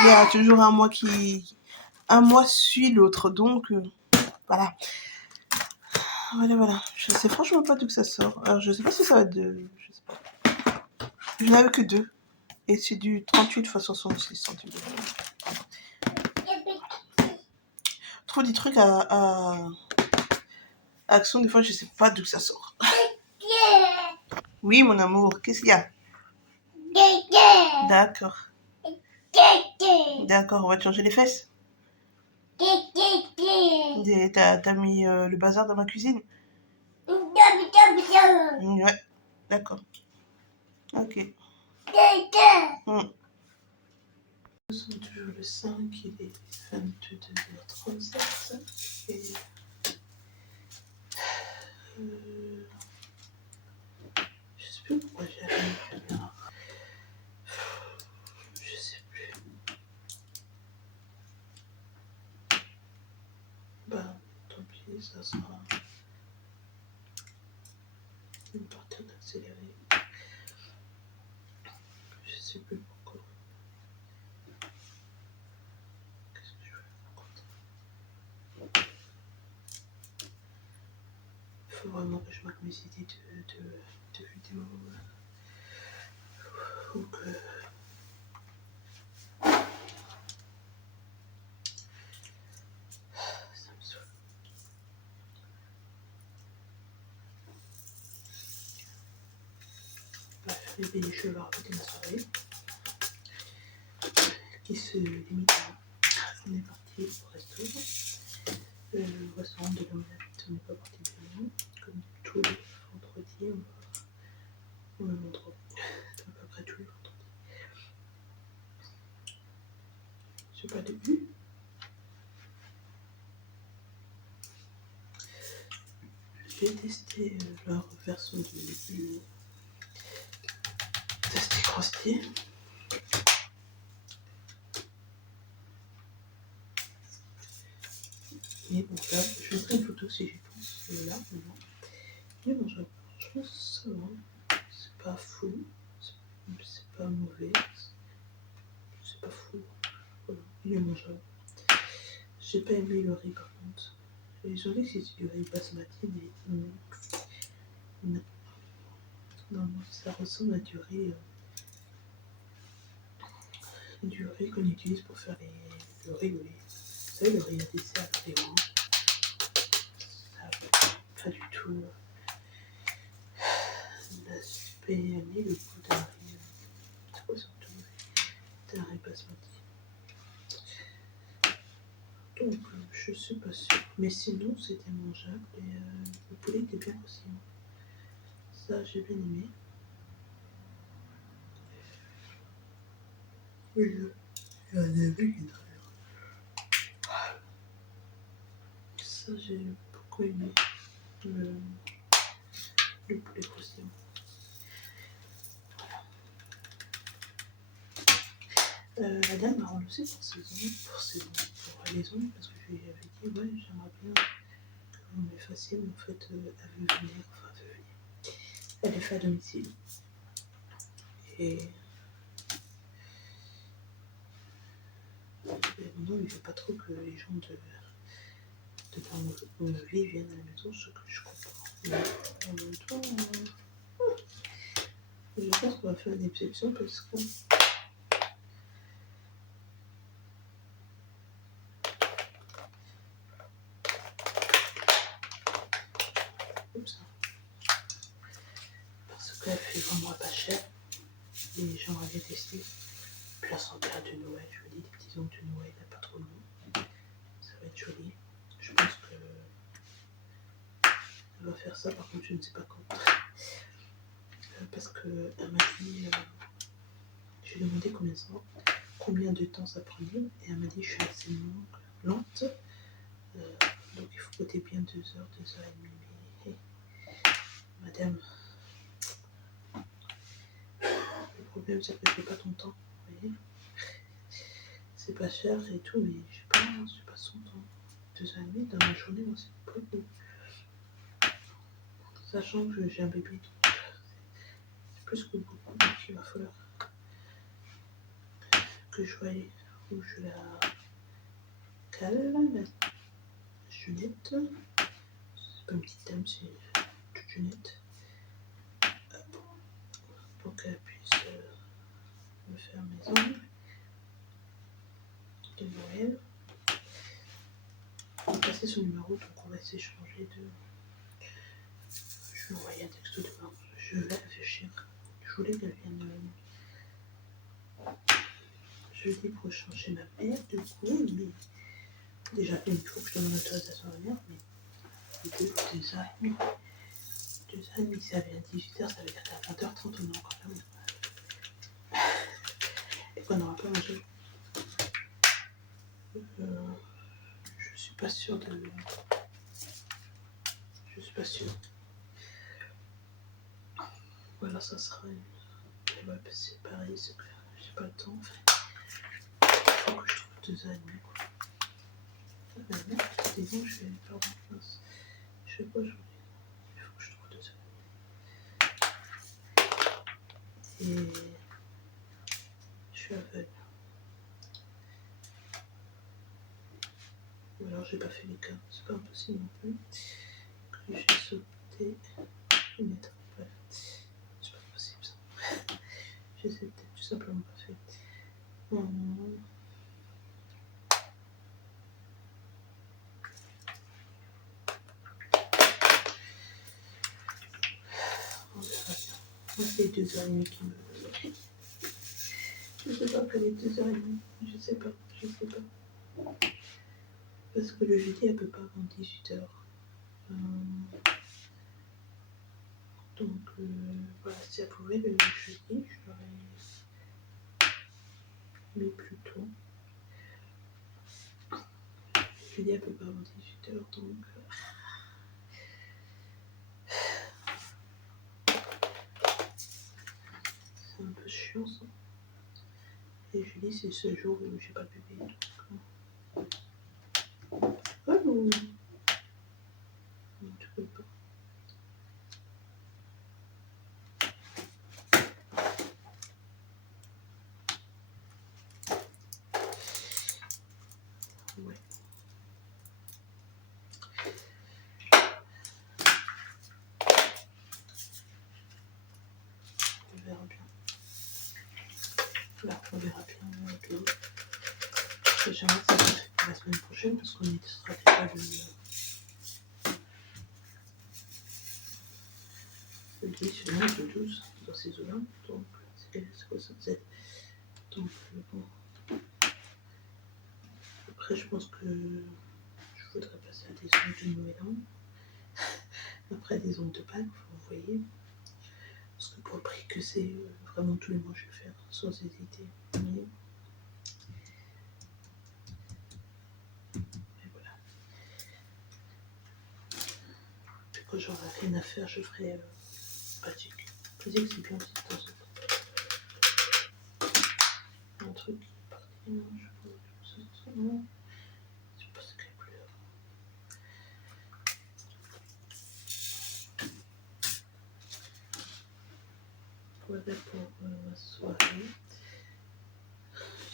Il y a toujours un mois un mois suit l'autre, donc voilà. Voilà. Je sais franchement pas d'où que ça sort. Alors, je sais pas si ça va être je sais pas. Je n'en avais que 2. Et c'est du 38 x 66 centimes. Trop des trucs à Action, des fois, je sais pas d'où ça sort. Oui, mon amour, qu'est-ce qu'il y a? D'accord. D'accord, on va te changer les fesses. T'as mis le bazar dans ma cuisine? Ouais, d'accord. Ok. Nous sommes toujours le 5, il est 22h37. Et je sais plus pourquoi j'ai allumé la caméra. Je sais plus. Bah, tant pis, ça sera une partie d'accéléré. Je sais plus pourquoi. Qu'est-ce que je vais raconter? Il faut vraiment que je marque mes idées de vidéos. Ou que... Ça me saoule. Bref, les cheveux à côté de la soirée. Qui se limite à... On est parti au resto. Le restaurant de l'omelette, on n'est pas parti de loin. Comme tous les vendredis, on va au même endroit. À peu près tous les vendredis. C'est pas début. J'ai testé leur version du steak crusté. Et bon, là, je mettrai une photo si j'y pense là, maintenant. Mais bon, je pense que ça va. C'est pas fou, c'est pas mauvais, c'est pas fou. Voilà, il est mangeable. J'ai pas aimé le riz par contre. Ils ont dit que c'était du riz basmati, mais non. Non, ça ressemble à du riz qu'on utilise pour faire le riz. Vous savez, le riz à dessert, les rouges. Ça pas du tout l'aspect ni le goût d'un riz. C'est quoi surtout d'un riz basmati. Donc, je suis pas sûre. Mais sinon, c'était mangeable et le poulet était bien aussi. Ça, j'ai bien aimé. Oui, il y a des qui est très bien. Ça, j'ai beaucoup aimé le poulet croustillant. La dame m'a relancé pour les ongles parce que je lui avais dit ouais j'aimerais bien que vous m'effaciez, mais en fait elle veut venir, elle est fait à domicile. Et maintenant il ne veut pas trop que les gens de là où on vit viennent à la maison, ce que je comprends. Mais en même temps, je pense qu'on va faire une exception parce que qu'elle fait vraiment pas cher et j'aimerais bien tester. Puis la santé de Noël, je vous dis, des petits ongles de Noël, pas trop long. Ça va être joli. Je pense que elle va faire ça, par contre je ne sais pas quand. Parce qu'elle m'a dit, je lui ai demandé combien de temps ça prenait, et elle m'a dit je suis assez lente, donc il faut compter bien 2 heures, 2 heures et demie. Mais hey, madame, le problème c'est que je n'ai pas ton temps, vous voyez. C'est pas cher et tout, mais je sais pas son temps. 2 heures et demie dans la journée, moi c'est beaucoup. Sachant que j'ai un bébé, c'est plus que beaucoup, donc il va falloir que je voie où je la cale, la Junette. C'est pas une petite dame, c'est toute Junette. Pour qu'elle puisse me faire mes ongles de Noël. On va passer son numéro, donc on va s'échanger de. Je vais envoyer un texto demain. Je vais réfléchir. Je voulais qu'elle vienne jeudi prochain chez ma mère, du coup, mais déjà il faut que je demande l'autorisation à venir, mais 2h30. 2h30, si elle vient à 18h, ça veut dire qu'à 20h30, on est encore là. Et qu'on n'aura pas mangé. Je suis pas sûre de. Je suis pas sûre. Voilà, ça sera une. Ouais, c'est pareil, c'est que j'ai pas le temps en fait. Il faut que je trouve 2h30 quoi. Maintenant, disons que je vais faire en place. Je sais pas aujourd'hui. Il faut que je trouve 2h30. Et je suis aveugle. Ou alors j'ai pas fait les cas. C'est pas impossible non plus. Que j'ai sauté une étape. Bref. C'est pas possible ça. Je sais peut-être tout simplement pas fait. On verra bien. Moi c'est 2h30 qui me. Je sais pas quelle est 2h30. Je sais pas. Parce que le jeudi elle peut pas avant 18h. Donc voilà, si elle pouvait le jeudi, je l'aurais mis plus tôt. Le jeudi elle peut pas avant 18h, donc c'est un peu chiant ça. Et jeudi c'est ce jour où j'ai pas le bébé. Donc, oh non, tu peux pas. Ouais. On verra bien. Là, on verra bien. J'aimerais que ça soit fait pour la semaine prochaine parce qu'on y sera déjà le 10, le 12 dans ces eaux-là. Donc c'est 67. Donc bon. Après je pense que je voudrais passer à des ongles de Nouvel An. Après des ongles de Pâques, vous voyez. Parce que pour le prix que c'est, vraiment tous les mois je vais faire sans hésiter. Mais voilà. Puis quand j'aurai rien à faire, je ferai pratique. Pratique c'est bien aussi de temps en temps. Un truc qui est parti, non, je sais pas, non. C'est pas ce qu'elle pleure. Voilà pour ma soirée.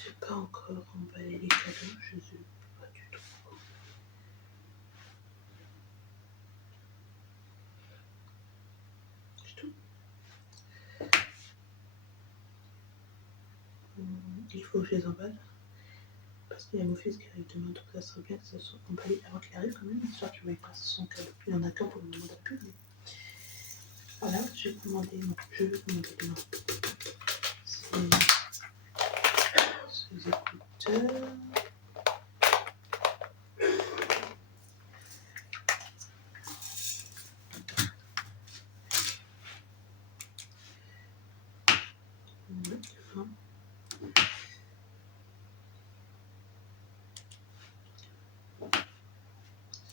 J'ai pas encore emballé les cadeaux, je sais pas du tout. C'est tout. Il faut que je les emballe. Parce qu'il y a mon fils qui arrive demain, donc ça serait bien que ça soit emballé avant qu'il arrive quand même, histoire qu'il ne voie pas son cadeau. Il n'y en a qu'un pour le moment de la pub. Mais... Voilà, j'ai commandé, non, je vais commander demain. C'est ces écouteurs.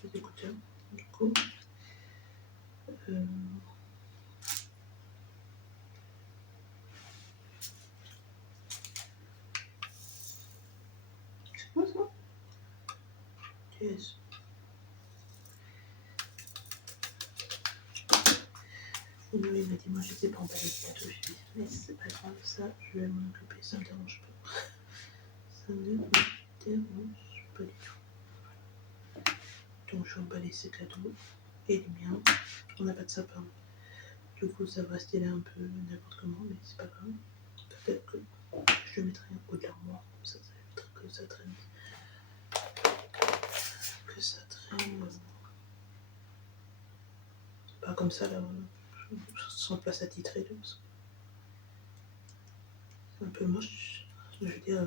Ces écouteurs, du coup. C'est quoi ça? Yes. Et lui, il m'a dit, moi je sais pas emballer les gâteaux. Je lui ai dit, mais c'est pas grave, ça, je vais m'en occuper, ça me dérange pas. Ça ne me dérange pas du tout. Donc je vais emballer ces cadeaux et les miens. On n'a pas de sapin. Du coup, ça va rester là un peu n'importe comment, mais c'est pas grave. Peut-être que je le mettrai un peu de l'armoire, comme ça évitera que ça traîne. Que ça traîne. Pas comme ça, là, sans place attitrée. C'est un peu moche. Je veux dire,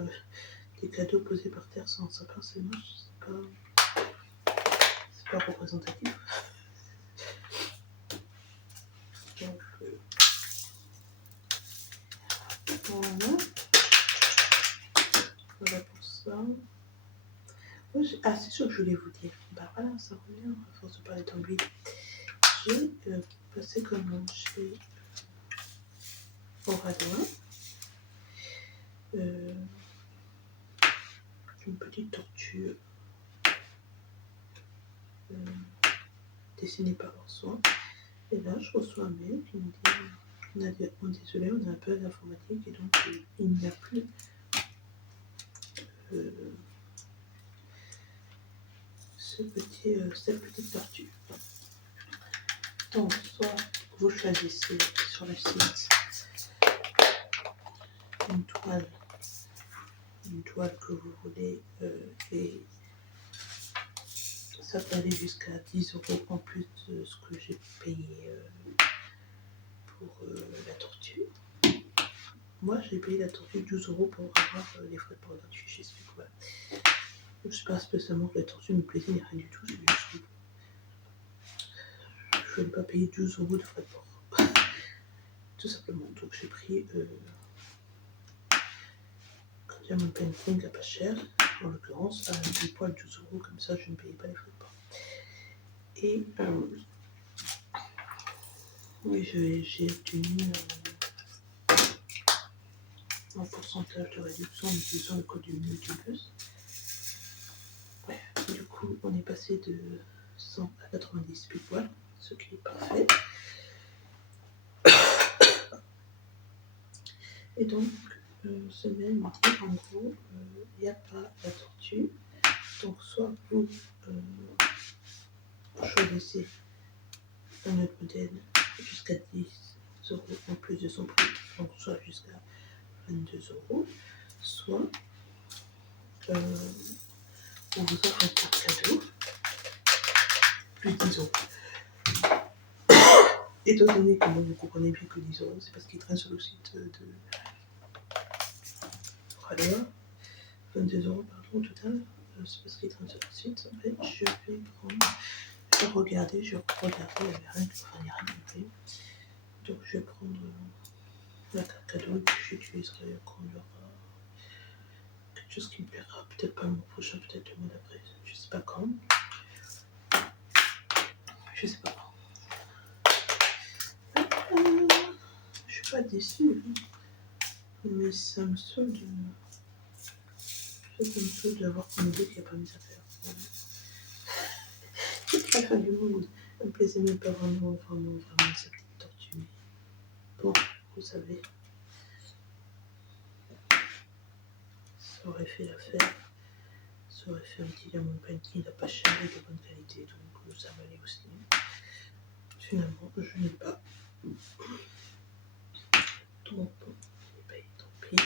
des cadeaux posés par terre sans sapin, c'est moche. C'est pas représentatif. Donc, voilà. Voilà pour ça. Ah, c'est sûr que je voulais vous dire. Bah voilà, ça revient à force de parler d'anglais. J'ai passé commande chez Oradouin. Une petite tortue dessinée par Orson. Et là, je reçois un mail qui me dit désolé, on a un peu d'informatique et donc il n'y a plus cette petite tortue. Donc, soit vous choisissez sur le site une toile que vous voulez et ça peut aller jusqu'à 10 € en plus de ce que j'ai payé pour la tortue. Moi, j'ai payé la tortue 12 € pour avoir les frais de port gratuits. J'explique quoi. Je ne sais pas spécialement que la tortue me plaisait, ni rien du tout. Je ne voulais pas payer 12 € de frais de port. Tout simplement. Donc, j'ai pris Diamond Painting à pas cher, en l'occurrence, à 2 poils 12 €, comme ça, je ne payais pas les frais de port. Et oui, j'ai obtenu un pourcentage de réduction en utilisant le code du Multibus. Ouais, du coup, on est passé de 100 à 90 pile poil, ce qui est parfait. Et donc, ce mail m'a dit en gros, il n'y a pas la tortue. Donc, soit vous choisissez un autre modèle jusqu'à 10 € en plus de son prix, donc soit jusqu'à 22 €, soit on vous offre un carte cadeau, plus 10 €. Étant donné que vous comprenez bien que 10 €, c'est parce qu'il traîne sur le site de Radar, 22 € pardon au total, c'est parce qu'il traîne sur le site. En fait, je vais prendre, je vais regarder, il n'y a rien compris. Donc je vais prendre la carte cadeau et puis j'utiliserai quand il y aura quelque chose qui me plaira, peut-être pas le mois prochain, peut-être le mois d'après, je sais pas quand. Je sais pas. Je suis pas déçue, mais ça me saoule d'avoir commandé qu'il n'y a pas mes affaires. Voilà. C'est pas la fin du monde. Ça me plaisait même pas vraiment cette petite tortue. Mais bon, vous savez, ça aurait fait l'affaire. Ça aurait fait un petit diamond painting à pas cher et de bonne qualité, donc ça m'allait aussi. Finalement, je n'ai pas. Donc, bon, tant pis.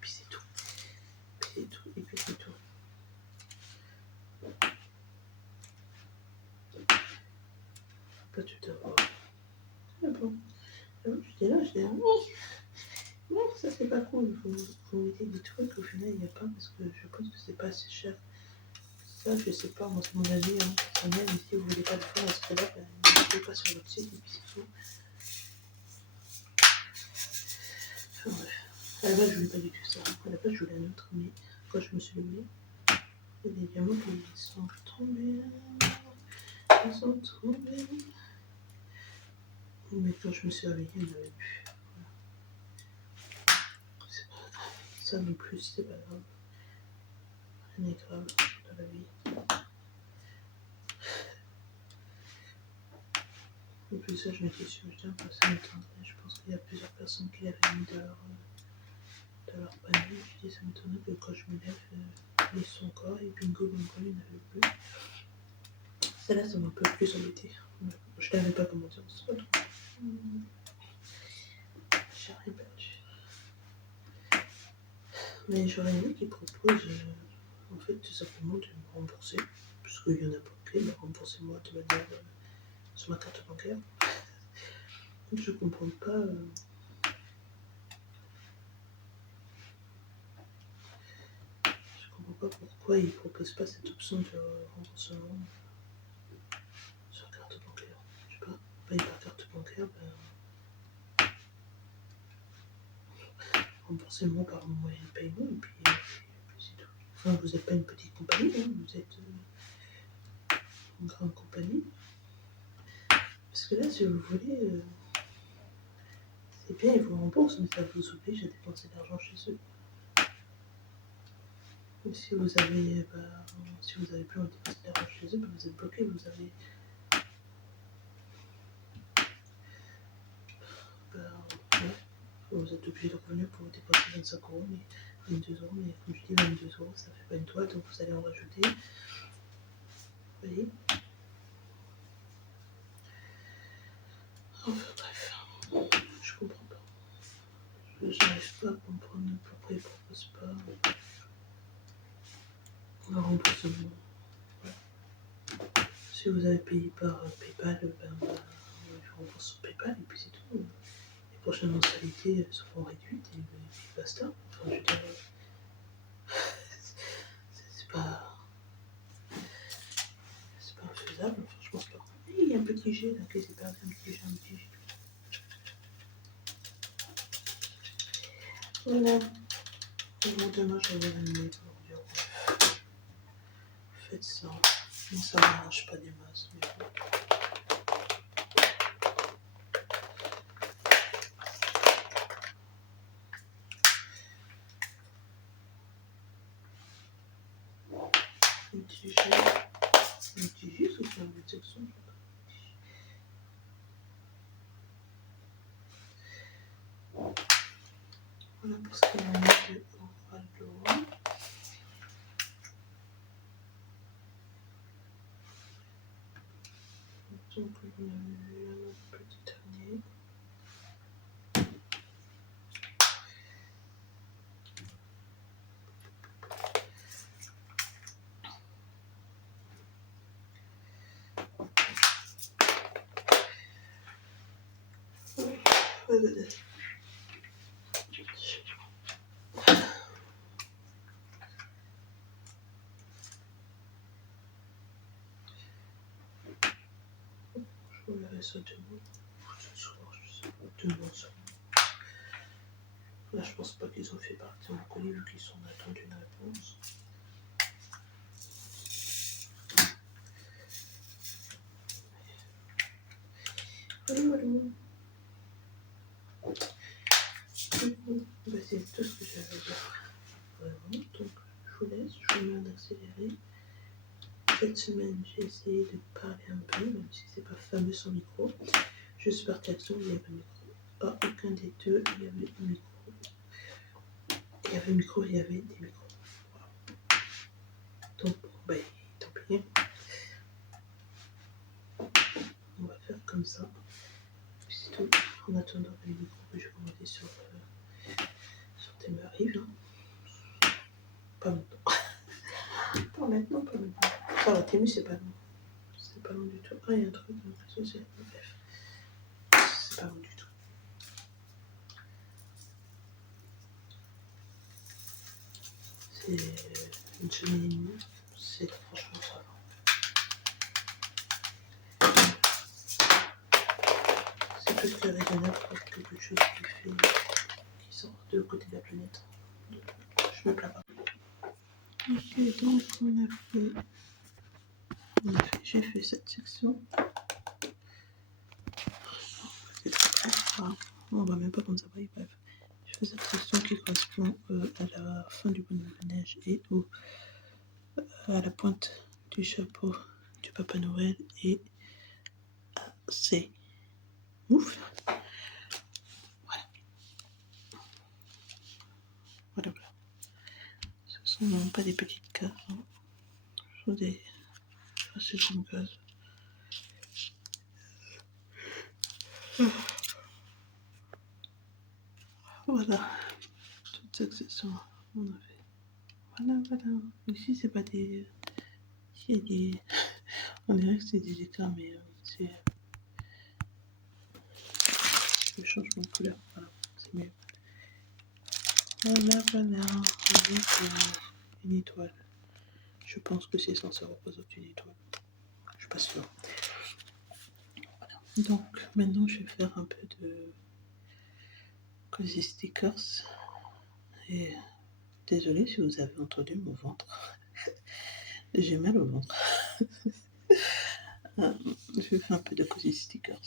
Puis c'est tout. Et puis c'est tout. pas tout avoir. Ah bon. J'étais là, j'étais là. Non, ça c'est pas cool. Vous mettez des trucs, au final il n'y a pas parce que je pense que c'est pas assez cher. Ça, je sais pas, moi c'est mon avis, hein, personnel. Mais si vous voulez pas le faire à ce prix-là, ben, ne mettez pas sur votre site et puis c'est tout. Enfin bref. À la base, je voulais pas du tout ça. À la base, je voulais un autre, mais quand je me suis levée, il y a des diamants qui sont tombés. Ils sont tombés. Mais quand je me suis réveillée, il n'y en avait plus. C'est pas grave. Ça non plus, c'est pas grave. Rien n'est grave dans la vie. En plus, ça, je m'étais dit, putain, ça m'étonnerait. Je pense qu'il y a plusieurs personnes qui l'avaient mis dans leur panier. Je dis, ça m'étonnerait que quand je me lève, ils sont encore et bingo, bingo, il n'y en avait plus. Celle-là, ça m'a un peu plus embêté. Je n'avais pas commenté en soi, donc j'ai rien perdu. Mais j'aurais aimé qu'ils proposent, en fait, tout simplement de me rembourser, puisqu'il y en a pas que, mais remboursez-moi de manière sur ma carte bancaire. Je comprends pas. Je comprends pas pourquoi ils proposent pas cette option de remboursement sur carte bancaire. Je sais pas, paye par carte bancaire, ben, remboursez-moi par mon moyen de paiement et puis c'est tout. Enfin, vous n'êtes pas une petite compagnie, hein, vous êtes une grande compagnie. Parce que là, si vous voulez, c'est bien, ils vous remboursent, mais ça vous oblige à dépenser de l'argent chez eux. Et si vous avez, si vous avez plus envie de dépenser de l'argent chez eux, ben, vous êtes bloqué, ouais, vous êtes obligé de revenir pour vous dépenser 25 euros, mais 22 euros, mais comme je dis, 22 euros, ça fait pas une toile, donc vous allez en rajouter. Vous voyez. Enfin bref, je comprends pas. Je n'arrive pas à comprendre pourquoi ils ne proposent pas un remboursement. Si vous avez payé par PayPal, ben, je vous rembourse sur PayPal et puis c'est tout. Les prochaines mensualités seront réduites et puis basta. Enfin, je veux dire, c'est pas, c'est pas infaisable, enfin, je pense pas. Et il y a un petit jet là qui s'est perdu, un petit jet. Voilà. Bon, demain, je vais l'amener pour leur dire faites ça. Mais ça ne m'arrange pas des masses. Mais bon. Un petit jet, c'est faire une section. Voilà pour ce qui est de Oralo. Donc, on a vu un petit dernier. Voilà. Je reverrai ça demain. Ce soir, je sais pas. Demain, ça. Là, je pense pas qu'ils ont fait partie en colis vu qu'ils sont en attente d'une réponse. Voilà. Bah, c'est tout ce que j'avais à dire. Vraiment. Donc, je vous laisse. Je vous mets en accéléré. Cette semaine, j'ai essayé de parler un peu, même si c'est pas fameux sans micro. Je suis partie à Action, il y avait un micro. Pas aucun des deux, il y avait un micro. Il y avait un micro, il y avait des micros. Voilà. Donc, ben, tant pis. On va faire comme ça. Puis c'est tout. En attendant les micros que je vais commander sur Temu arrive. Hein. Pas maintenant. Pas maintenant. Ça va, Temu, c'est pas long. pas bon du tout. Ah, il y a un truc dans le réseau, c'est bref. C'est pas bon du tout. C'est une semaine et demie. C'est franchement ça va. C'est plus que raisonnable pour quelque chose qui sort de l'autre côté de la planète. Je me plains pas. Ok, donc j'ai fait cette section. C'est très rare. On va même pas comme ça, bref. Je fais cette section qui correspond à la fin du bonhomme de neige et à la pointe du chapeau du Papa Noël et c'est ouf. Voilà. Ce sont non pas des petites cases, hein. Ce sont des assez grandes cases. Voilà, toute cette section, on a fait. Voilà. Ici, c'est pas des. Ici, il y a des. On dirait que c'est des écarts, mais c'est. Le changement de couleur, voilà, c'est mieux. Voilà, avec une étoile. Je pense que c'est censé représenter une étoile. Je suis pas sûre. Voilà. Donc, maintenant, je vais faire un peu de cozy stickers. Et désolée si vous avez entendu mon ventre. J'ai mal au ventre. Je vais faire un peu de cozy stickers.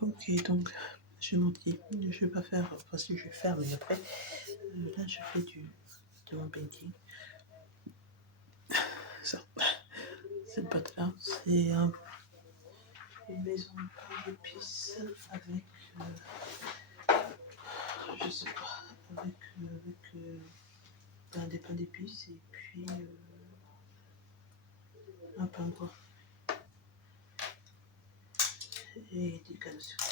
Ok, donc j'ai menti. Je vais pas faire. Enfin, si je vais faire, mais après, là, je fais de mon painting. Ça, cette boîte-là, c'est une maison de pain d'épices avec. Je sais pas. Avec des pains d'épices et puis un pain gras. Et des cannes de sucre.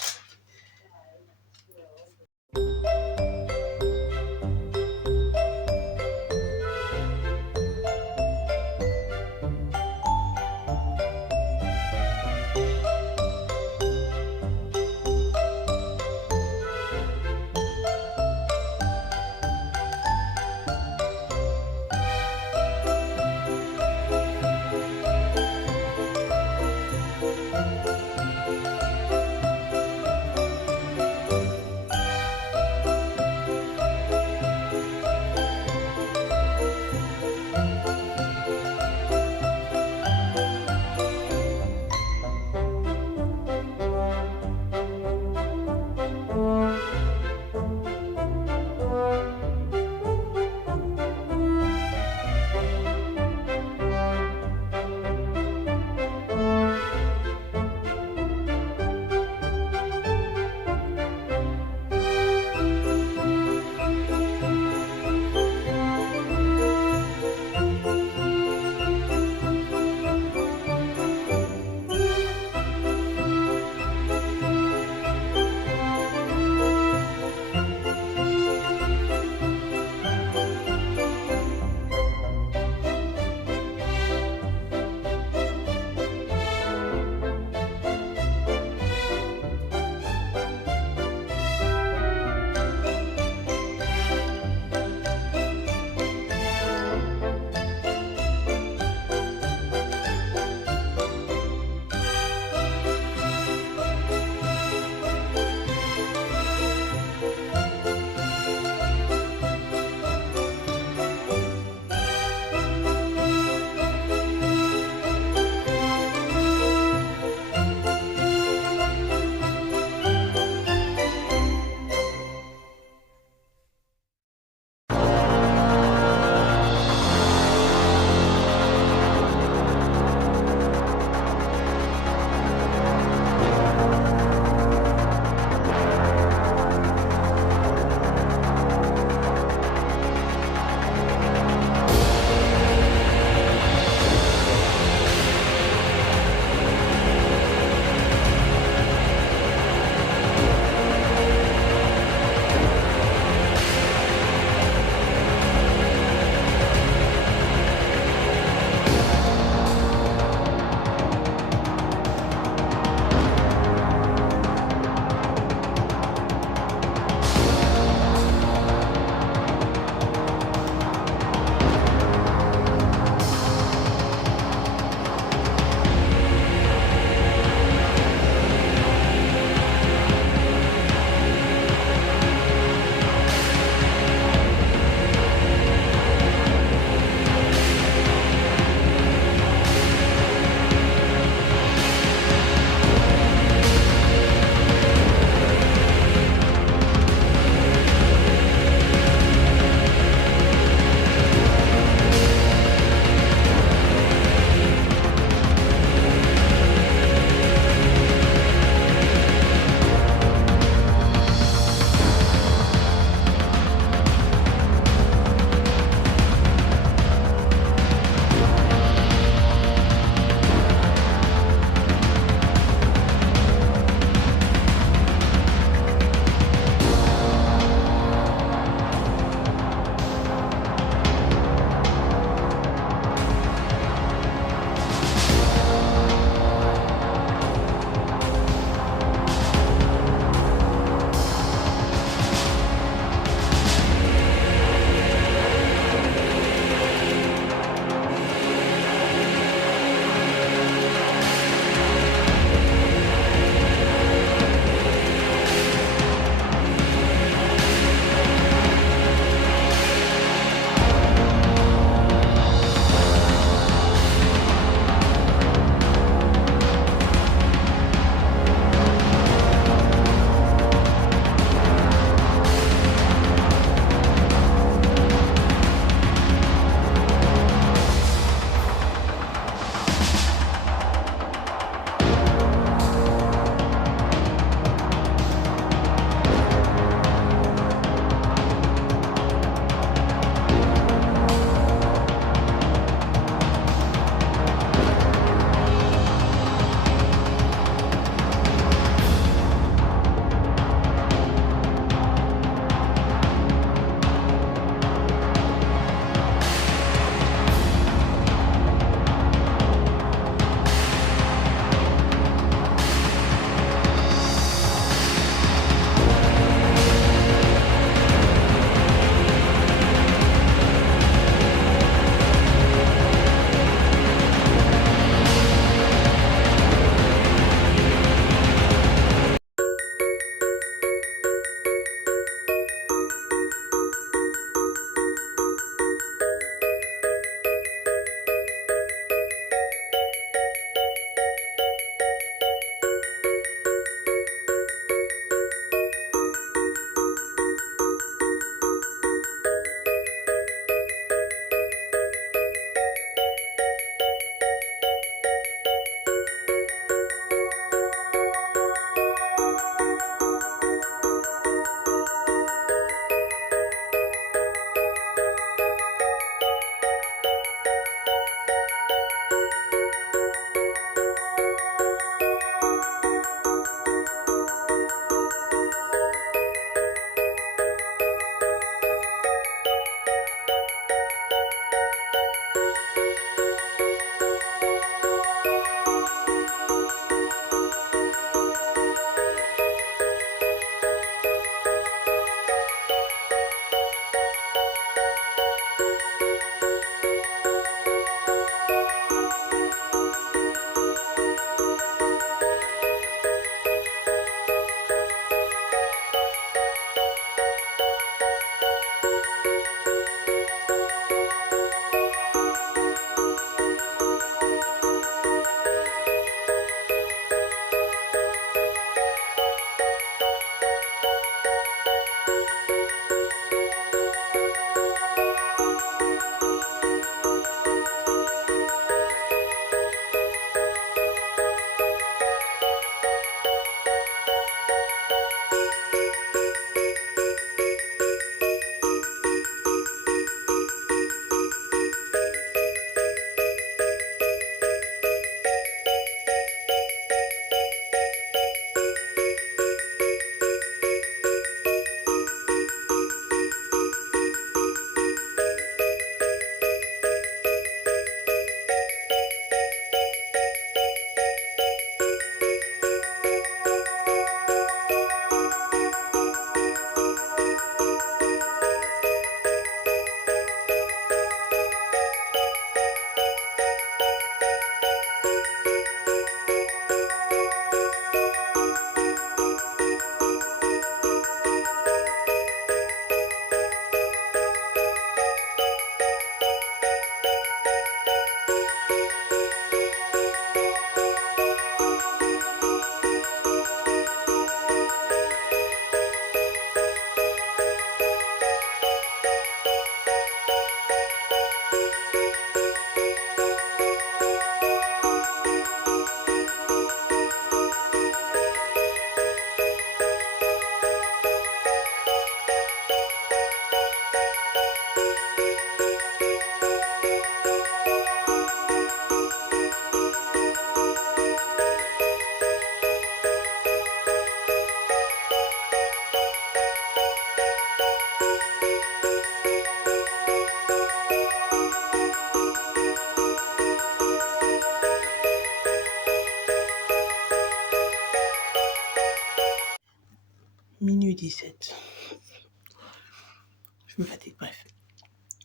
fatigue. Bref,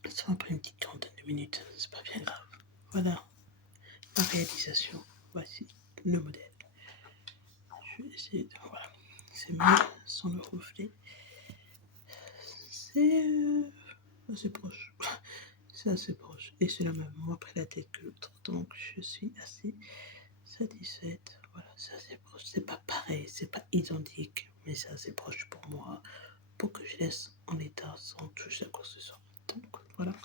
ça m'a pris une petite quarantaine de minutes, c'est pas bien grave. Voilà ma réalisation. Voici le modèle. Je vais essayer de voilà. C'est mieux sans le reflet. C'est assez proche. C'est assez proche. Et c'est la même moins pris la tête que l'autre. Donc je suis assez satisfaite. Voilà, c'est assez proche. C'est pas pareil, c'est pas identique, mais c'est assez proche pour moi. Pour que je laisse en état sans toucher à quoi que ce soit. Donc voilà.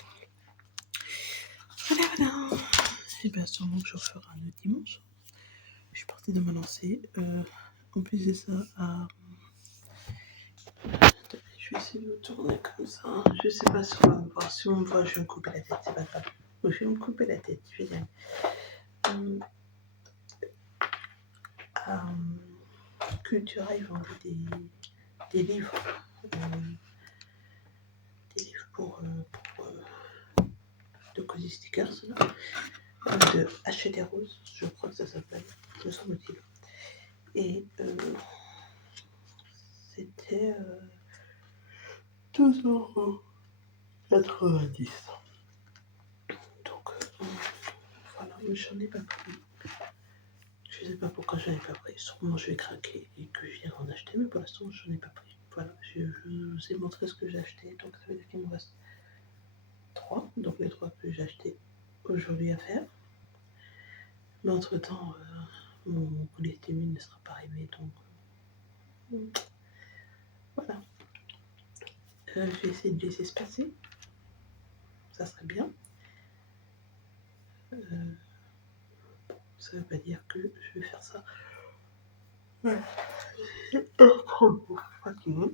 Voilà. Et bien sûrement que je referai un autre dimanche. Je suis partie de me lancer. En plus de ça, je vais essayer de me tourner comme ça. Je sais pas si on va me voir. Si on me voit, je vais me couper la tête, c'est pas grave. Je vais me couper la tête, je vais y aller. Cultura, ils vendent des livres. Des livres pour de Cozy Stickers, de Acheter des roses, je crois que ça s'appelle, me semble-t-il. Et c'était 2,90 €. Donc voilà, mais j'en ai pas pris. Je sais pas pourquoi j'en ai pas pris. Sûrement je vais craquer et que je viens en acheter, mais pour l'instant j'en ai pas pris. Voilà, je vous ai montré ce que j'ai acheté, donc ça veut dire qu'il me reste 3, donc les 3 que j'ai achetés aujourd'hui à faire. Mais entre temps, mon cholestérol ne sera pas arrivé, donc voilà. Je vais essayer de laisser se passer, ça serait bien. Ça veut pas dire que je vais faire ça. Ouais. Trop fatigué,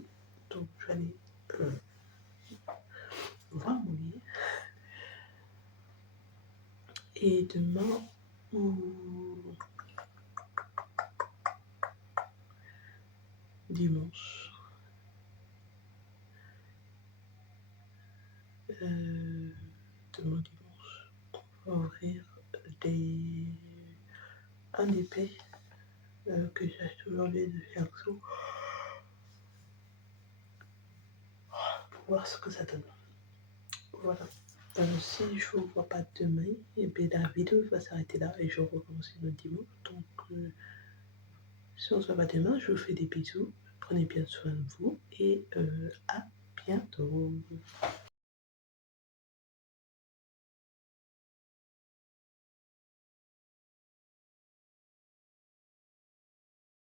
donc je vais aller voir mon lit. Et demain, dimanche, demain dimanche, on va ouvrir un épée que j'ai acheté aujourd'hui de chez Axo pour voir ce que ça donne. Voilà. Si je ne vous vois pas demain, et bien la vidéo va s'arrêter là et je recommence le dimanche. Donc, si on ne se voit pas demain, je vous fais des bisous. Prenez bien soin de vous et à bientôt.